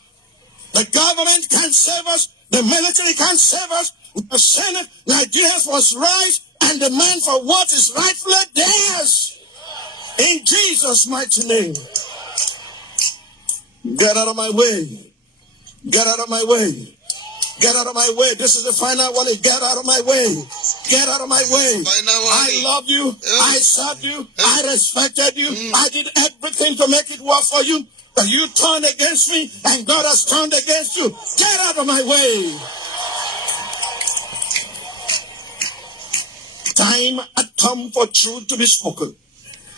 The government can't save us. The military can't save us. The Senate, Nigerians must rise and demand for what is rightfully theirs. In Jesus' mighty name. Get out of my way. Get out of my way. Get out of my way. This is the final one. Get out of my way. Get out of my way. I love you. I served you. I respected you. I did everything to make it work for you. But you turned against me and God has turned against you. Get out of my way. Time had come for truth to be spoken.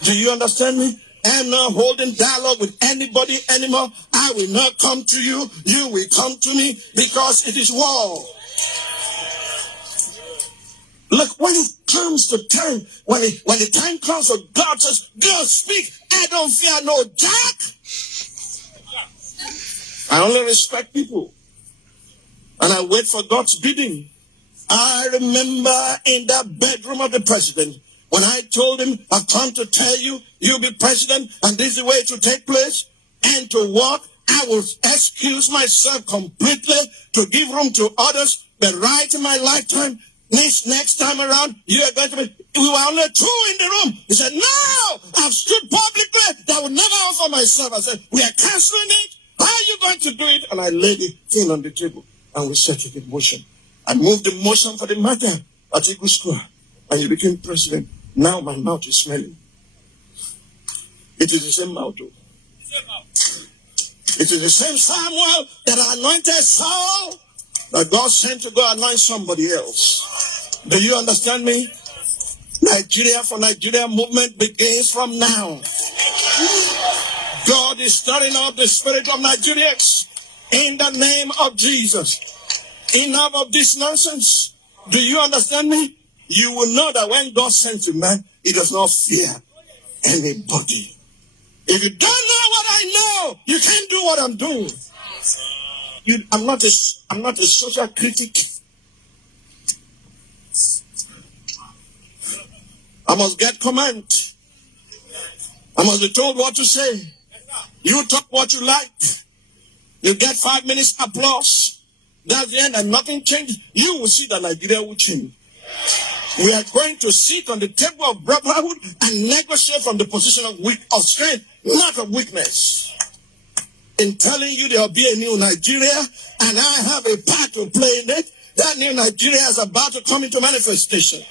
Do you understand me? I'm not holding dialogue with anybody anymore. I will not come to you. You will come to me because it is war. Look, when it comes to time, when the time comes for God says, go speak, I don't fear no jack. I only respect people. And I wait for God's bidding. I remember in that bedroom of the president, when I told him, I've come to tell you, you'll be president, and this is the way to take place, and to walk, I will excuse myself completely to give room to others, but right in my lifetime, next time around, you are going to be, we were only two in the room. He said, no, I've stood publicly, that I would never offer myself. I said, we are canceling it. How are you going to do it? And I laid the thing on the table, and we set it in motion. I moved the motion for the matter at Eagle Square, and you became president. Now my mouth is smelling. It is the same mouth. It is the same Samuel that anointed Saul that God sent to go anoint somebody else. Do you understand me? Nigeria for Nigeria movement begins from now. God is stirring up the spirit of Nigerians in the name of Jesus. Enough of this nonsense. Do you understand me? You will know that when God sends you, man, he does not fear anybody. If you don't know what I know, you can't do what I'm doing. I'm not a social critic. I must get command. I must be told what to say. You talk what you like. You get 5 minutes applause. That's the end and nothing changed. You will see that Nigeria will change. We are going to sit on the table of brotherhood and negotiate from the position of strength, not of weakness. In telling you there will be a new Nigeria, and I have a part to play in it, that new Nigeria is about to come into manifestation.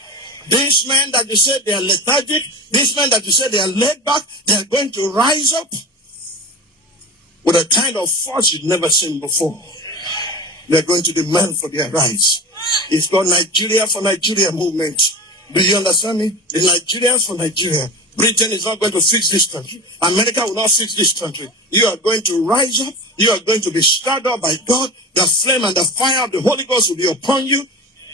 These men that you said they are lethargic, these men that you said they are laid back, they are going to rise up with a kind of force you've never seen before. They are going to demand for their rights. It's called Nigeria for Nigeria movement. Do you understand me? The Nigerians for Nigeria. Britain is not going to fix this country. America will not fix this country. You are going to rise up. You are going to be stirred up by God. The flame and the fire of the Holy Ghost will be upon you.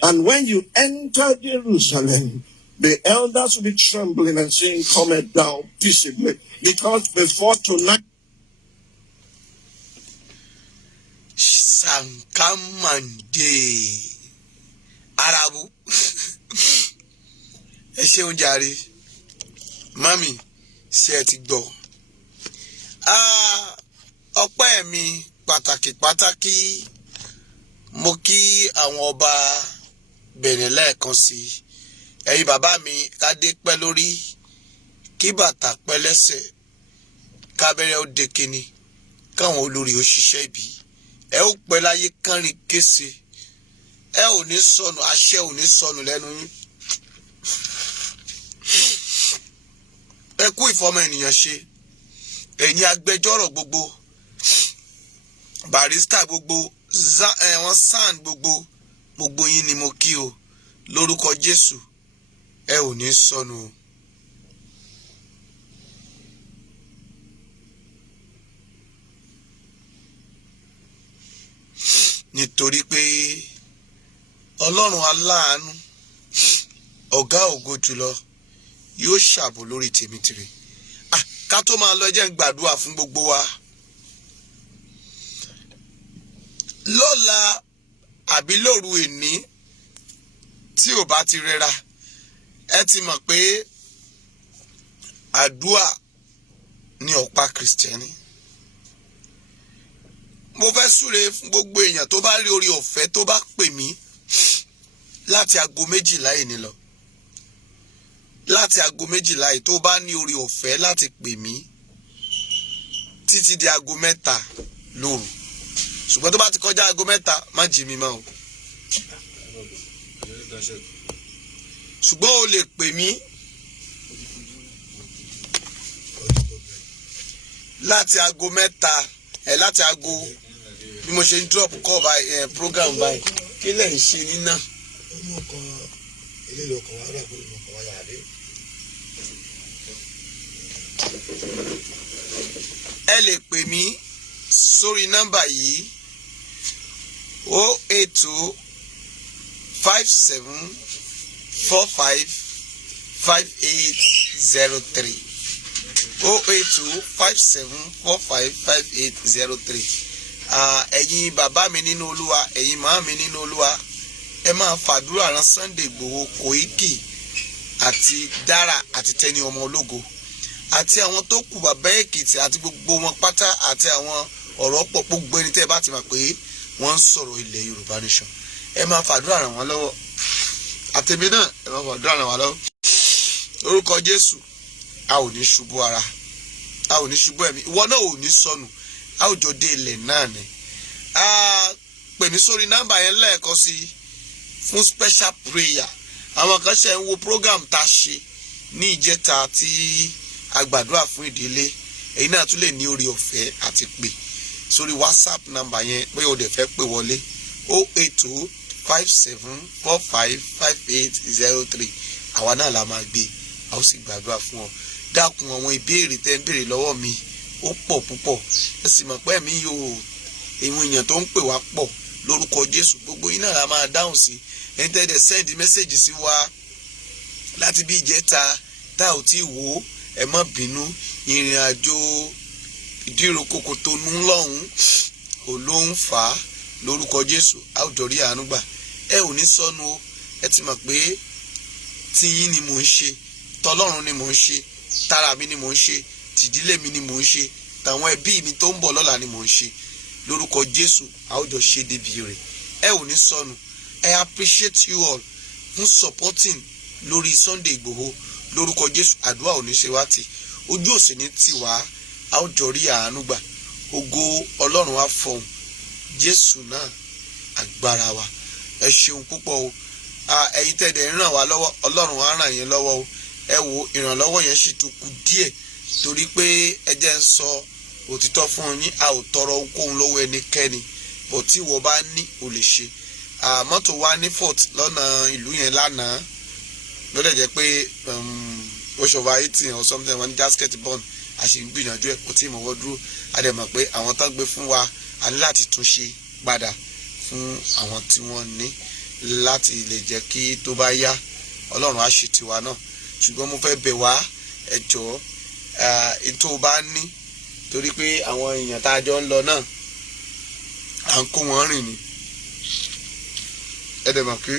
And when you enter Jerusalem, the elders will be trembling and saying, "Come down peaceably." Because before tonight, Sankamande Arabu. Ẹ ṣeun jàre. Mami, ṣé ẹ ti gbọ́? Ọpẹ́ mi pàtàkì mo kí àwọn ọba Benin lẹ́ẹ̀kan sí. Ẹ̀yin bàbá mi kádé pẹ́ lórí, kí bàtà pẹ́ lẹ́sẹ̀, kábẹ́rẹ́ ó dé kíni, káwọn olórí ó ṣiṣẹ́ ibi. Ẹ ó pẹ́ láyé kánrin kése. Ẹ ò ní sọnù, àṣẹ ò ní sọnù lẹ́nu yín. Ẹ kú ìfọmọ ènìyàn ṣe. Ẹ̀yin agbẹjọ́rò gbogbo, barista gbogbo, wọ́n sàn gbogbo yín ni mo kí o. Lórúkọ Jésù, ẹ ò ní sọnù o. Nítorí pé Ọlọ́run aláàánú, ọ̀gá ògo jùlọ, yóò ṣàbò lórí tèmítìrì. Ká tó máa lọ jẹ́ n gbàdúrà fún gbogbo wa. Lọ́la àbí lóru èní tí ò bá ti rẹra, ẹ ti mọ̀ pé àdúà ní ọ̀pá Kristẹni. Mo fẹ́ súre fún gbogbo èèyàn tó bá rí orí ọ̀fẹ́ tó bá pè mí láti aago 12 ìní lọ. Láti aago 12 tó bá ní orí ọ̀fẹ́ láti pè mí títí di aago 3 lóru. Ṣùgbọ́n tó bá ti kọjá aago 3 má jí mi mọ́ o. Ṣùgbọ́n o lè pè mí láti aago 3 láti aago bí mo ṣe ń drop call by program by kí lẹ ń ṣe nínà. Ẹ lè pè mí sórí nọ́mbà yìí 082 57 45 5803 082 57 45 5803. Ẹ̀yin bàbá mi nínú Olúwa, ẹ̀yin màmá mi nínú Olúwa, ẹ máa fàdúrà rán Sunday Igboho, Koiki àti Dara àti Tẹni ọmọ ológo àti àwọn tó kù bàbá Èkìtì àti gbogbo wọn pátá àti àwọn ọ̀rọ̀ pọ̀ gbogbo ẹni tẹ́ bá ti mọ̀ pé wọ́n ń sọ̀rọ̀ ilẹ̀ Yorùbá nation. Ẹ máa fàdúrà rán wọn lọ́wọ́. Àtẹ̀mí náà ẹ máa fàdúrà rán wọn lọ́wọ́. Lórúkọ Jésù, a ò ní ṣubú ara, a ò ní ṣubú ẹ̀mí, ìwọ náà ò ní sọnù, a ò jọ dé ilẹ̀ náà ni. Pè mí sórí nọ́mbà yẹn lẹ́ẹ̀kan sí fún special prayer. Àwọn kan ṣe ń wo program tá a ṣe ní ìjẹta tí a gbàdúrà fún ìdílé. Èyí náà tún lè ní orí ọ̀fẹ́ àti pè sórí WhatsApp nọ́mbà yẹn pé o dẹ̀ fẹ́ pè wọlé 082 57 45 5803 àwa náà la máa gbé a ó sì gbàdúrà fún ọ. dákun àwọn ìbéèrè tẹ́ ń béèrè lọ́wọ́ mi ó pọ̀ púpọ̀ ẹ sì mọ̀ pé mi yóò èèyàn èèyàn tó ń pè wá pọ̀ lórúkọ Jésù gbogbo yín náà la máa dáhùn sí. ẹni tẹ́ dẹ̀ send message sí wa láti bí ìjẹta tá ò tí wò ó ẹ má bínú ìrìn àjò ìdíròkòkò tó nú lọ́hùn ò ló ń fà á lórúkọ Jésù a ó jọ rí àánú gbà. ẹ ò ní sọnù o ẹ ti mọ̀ pé tiyín ni mò ń ṣe tọlọ́run ni mò ń ṣe tara mi ni mò ń ṣe tìdílé mi ni mò ń ṣe tàwọn ẹbí mi tó ń bọ̀ lọ́la ni mò ń ṣe lórúkọ Jésù a ó jọ ṣe débi rẹ̀. ẹ ò ní sọnù. I appreciate you all fún supporting lórí Sunday Igboho lórúkọ Jésù àdúrà ò ní ṣe wá tì ojú òsì ní tì wá a ó jọ rí àánú gbà ògo Ọlọ́run á fọhùn Jésù náà agbára wa. ẹ ṣeun púpọ̀ o ẹ̀yin tẹ̀dẹ̀ ń ràn wá lọ́wọ́ Ọlọ́run á ràn yín lọ́wọ́ o. ẹ wo ìrànlọ́wọ́ yẹn sì tún kù díẹ̀ torí pé ẹ jẹ́ ń sọ òtítọ́ fún yín a ò tọrọ ohunkóhun lọ́wọ́ ẹnikẹ́ni bó tí wọ́n bá ní ò lè ṣe. mọ́tò wa ní fort lọ́nà ìlú yẹn lánàá ló dẹ̀ jẹ́ pé oṣù overheating or something wọn ní gasket burn a sì ń gbìyànjú ẹ̀ kò tí ì mọ̀wọ́ dúró a dẹ̀ mọ̀ pé àwọn tán gbé fún wa a ní láti tún ṣe padà fún àwọn tí wọ́n ní láti lè jẹ́ kí tó bá yá Ọlọ́run á ṣe tiwa náà. ṣùgbọ́n mo fẹ́ bẹ̀ wá ẹ jọ̀ọ́ ètò bá ní torí pé àwọn èèyàn tá a jọ ń lọ náà à ń kó wọn rìn ni ẹ dẹ̀ mọ̀ pé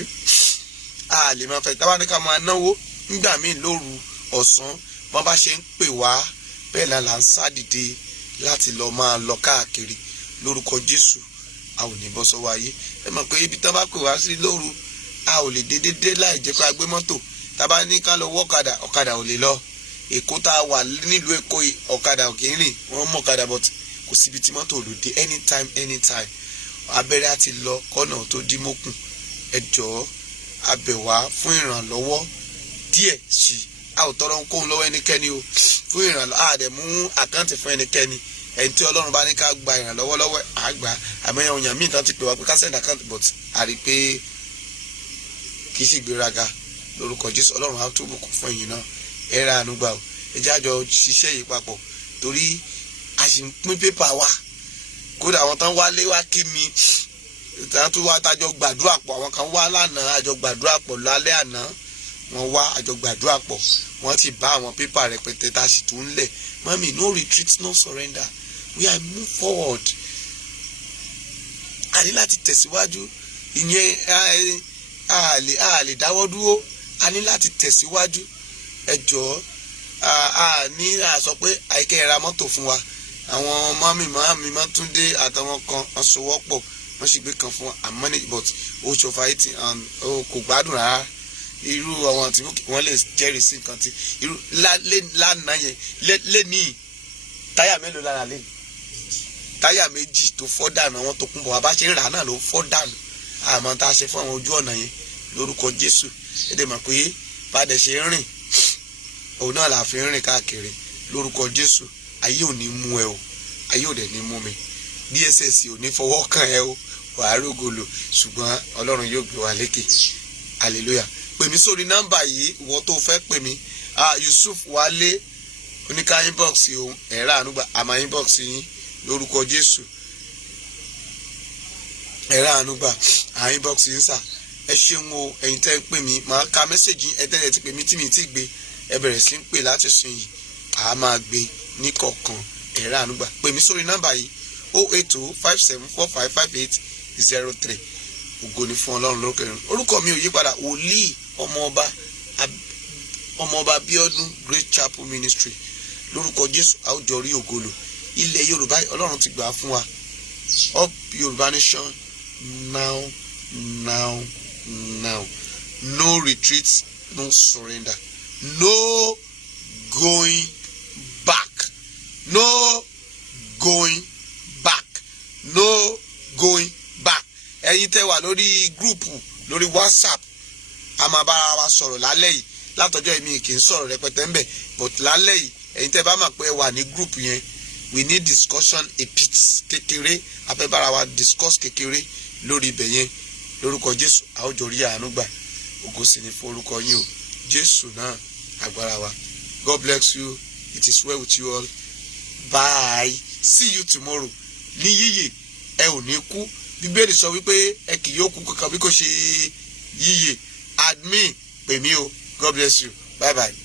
a lè máa fẹ́ tábà ní ká máa náwó nígbà míì lóru ọ̀sán wọ́n bá ṣe ń pè wá bẹ́ẹ̀ náà là ń sá dìde láti lọ máa lọ káàkiri lórúkọ Jésù a ò ní bọ́ sọ́wọ́ ayé. ẹ mọ̀ pé ibi tán bá pè wá sí lóru a ò lè dédé láì jẹ́ pé a gbé mọ́tò tábà ní ká lọ wọ́ ọ̀kadà ò lè lọ. Èkó tá a wà nílùú Èkó ọ̀kadà ò kì í rìn wọ́n mọ̀ ọ̀kadà but kò síbi tí mọ́tò lò dé anytime abẹ́rẹ́ àti lọ kọ́nà tó dí mókùn. ẹ jọ̀ọ́ a bẹ̀ wá fún ìrànlọ́wọ́ díẹ̀ sí a ò tọrọ ohunkóhun lọ́wọ́ ẹnikẹ́ni o fún ìrànlọ́wọ́ a dẹ̀ mú àkáǹtì fún ẹnikẹ́ni ẹni tí Ọlọ́run bá ní ká gba ìrànlọ́wọ́ lọ́wọ́ àgbà àmọ́ èèyàn míì tán ti pè wá pé ká send account but a rí i pé kì í sì gbéraga lórúkọ Jésù Ọlọ́run á tó bùkún fún ẹ̀yin náà ẹ ra àánú gbà o ẹ jẹ́ àjọ ṣiṣẹ́ yìí papọ̀ torí a sì ń pín pépà wa kódà àwọn tán wálé wá kí mi ìtàn tó wá tájọ gbàdúrà pọ̀ àwọn kan wá lánàá àjọ gbàdúrà pọ̀ lálẹ́ àná wọ́n wá àjọ gbàdúrà pọ̀ wọ́n ti bá àwọn pépà rẹpẹtẹ tá a sì tún lẹ̀ mami no retreat no surrender we are move forward a ní láti tẹ̀síwájú ìyẹn a lè dáwọ́ dúró a ní láti tẹ̀síwájú ẹ jọ̀ọ́ a ní àsọ pé àìkẹ́ ra mọ́tò fún wa àwọn mami Mọ́túndé àtàwọn kan wọ́n sowọ́pọ̀ wọ́n sì gbé kan fún àmọ́nì but ó ṣọfà eighty and kò gbádùn rárá irú àwọn àti wọ́n lè jẹ́rìí sí nǹkan tí irú lánàá yẹn lẹ́ni táyà mélòó lára lẹ́ni táyà méjì tó fọ́ dànù àwọn tó kún bọ̀ wá bá ṣe ń rà náà ló fọ́ dànù àmọ́ tá a ṣe fún àwọn ojú ọ̀nà yẹn lórúkọ Jésù ẹ̀dẹ̀ mọ̀ pé bá dẹ̀ ṣe ń rìn òun náà là fi ń rìn káàkiri lórúkọ Jésù ayé ò ní mú ẹ o ayé ò dẹ̀ ní mú mi DSS ò ní fọwọ́ kàn ẹ o wàá rògolo ṣùgbọ́n Ọlọ́run yóò gbé wa lékè hallelujah. Pè mí sórí nọ́mbà yìí ìwọ tó fẹ́ pè mí Yusuf Wálé oníká inbox òun ẹ̀rọ ànúgbà àmà inbox yín lórúkọ Jésù ẹ̀rọ ànúgbà à inbox yín sà ẹ ṣeun o ẹ̀yin tẹ́ ń pè mí màá ka mẹ́sẹ̀gì ẹ tẹ́lẹ̀ ti pè mí tí mi ti gbé ẹ bẹ̀rẹ̀ sí ń pè láti sìn yìí à máa gbé ní kọ̀ọ̀kan ẹ̀rọ ànúgbà pè mí sórí nọ́mbà yìí 08057455803 ògo ni fún Ọlọ́run lókè rẹ̀ orúkọ mi ò yí padà wòlíì ọmọọba Bíọ́dún Great Chapel Ministry lórúkọ Jésù àwùjọ rí ògolo ilẹ̀ Yorùbá Ọlọ́run ti gbà fún wa up Yorùbá nation now no retreat no surrender no going back no going back ẹ̀yin tẹ́ wà lórí gúrùpù lórí WhatsApp a máa bára wa sọ̀rọ̀ lálẹ́ yìí látọjọ́ èmi kì í sọ̀rọ̀ rẹpẹtẹ ńbẹ̀ but lálẹ́ yìí ẹ̀yin tẹ́ bá mọ̀ pé wà ní gúrùpù yẹn we need discussion a bit kékeré a fẹ́ bára wa discuss kékeré lórí ibẹ̀ yẹn lórúkọ Jésù a ó jọ rí àánú gbà ògo sì ní fún orúkọ yín o Jésù náà agbára wa. God bless you. It is well with you all. Bye. See you tomorrow. Ní yíyè ẹ ò ní kú. Bíbélì sọ wípé ẹ kì yóò kú kankan bí kò ṣe yíyè. Admin pè mí o. God bless you. Bye bye.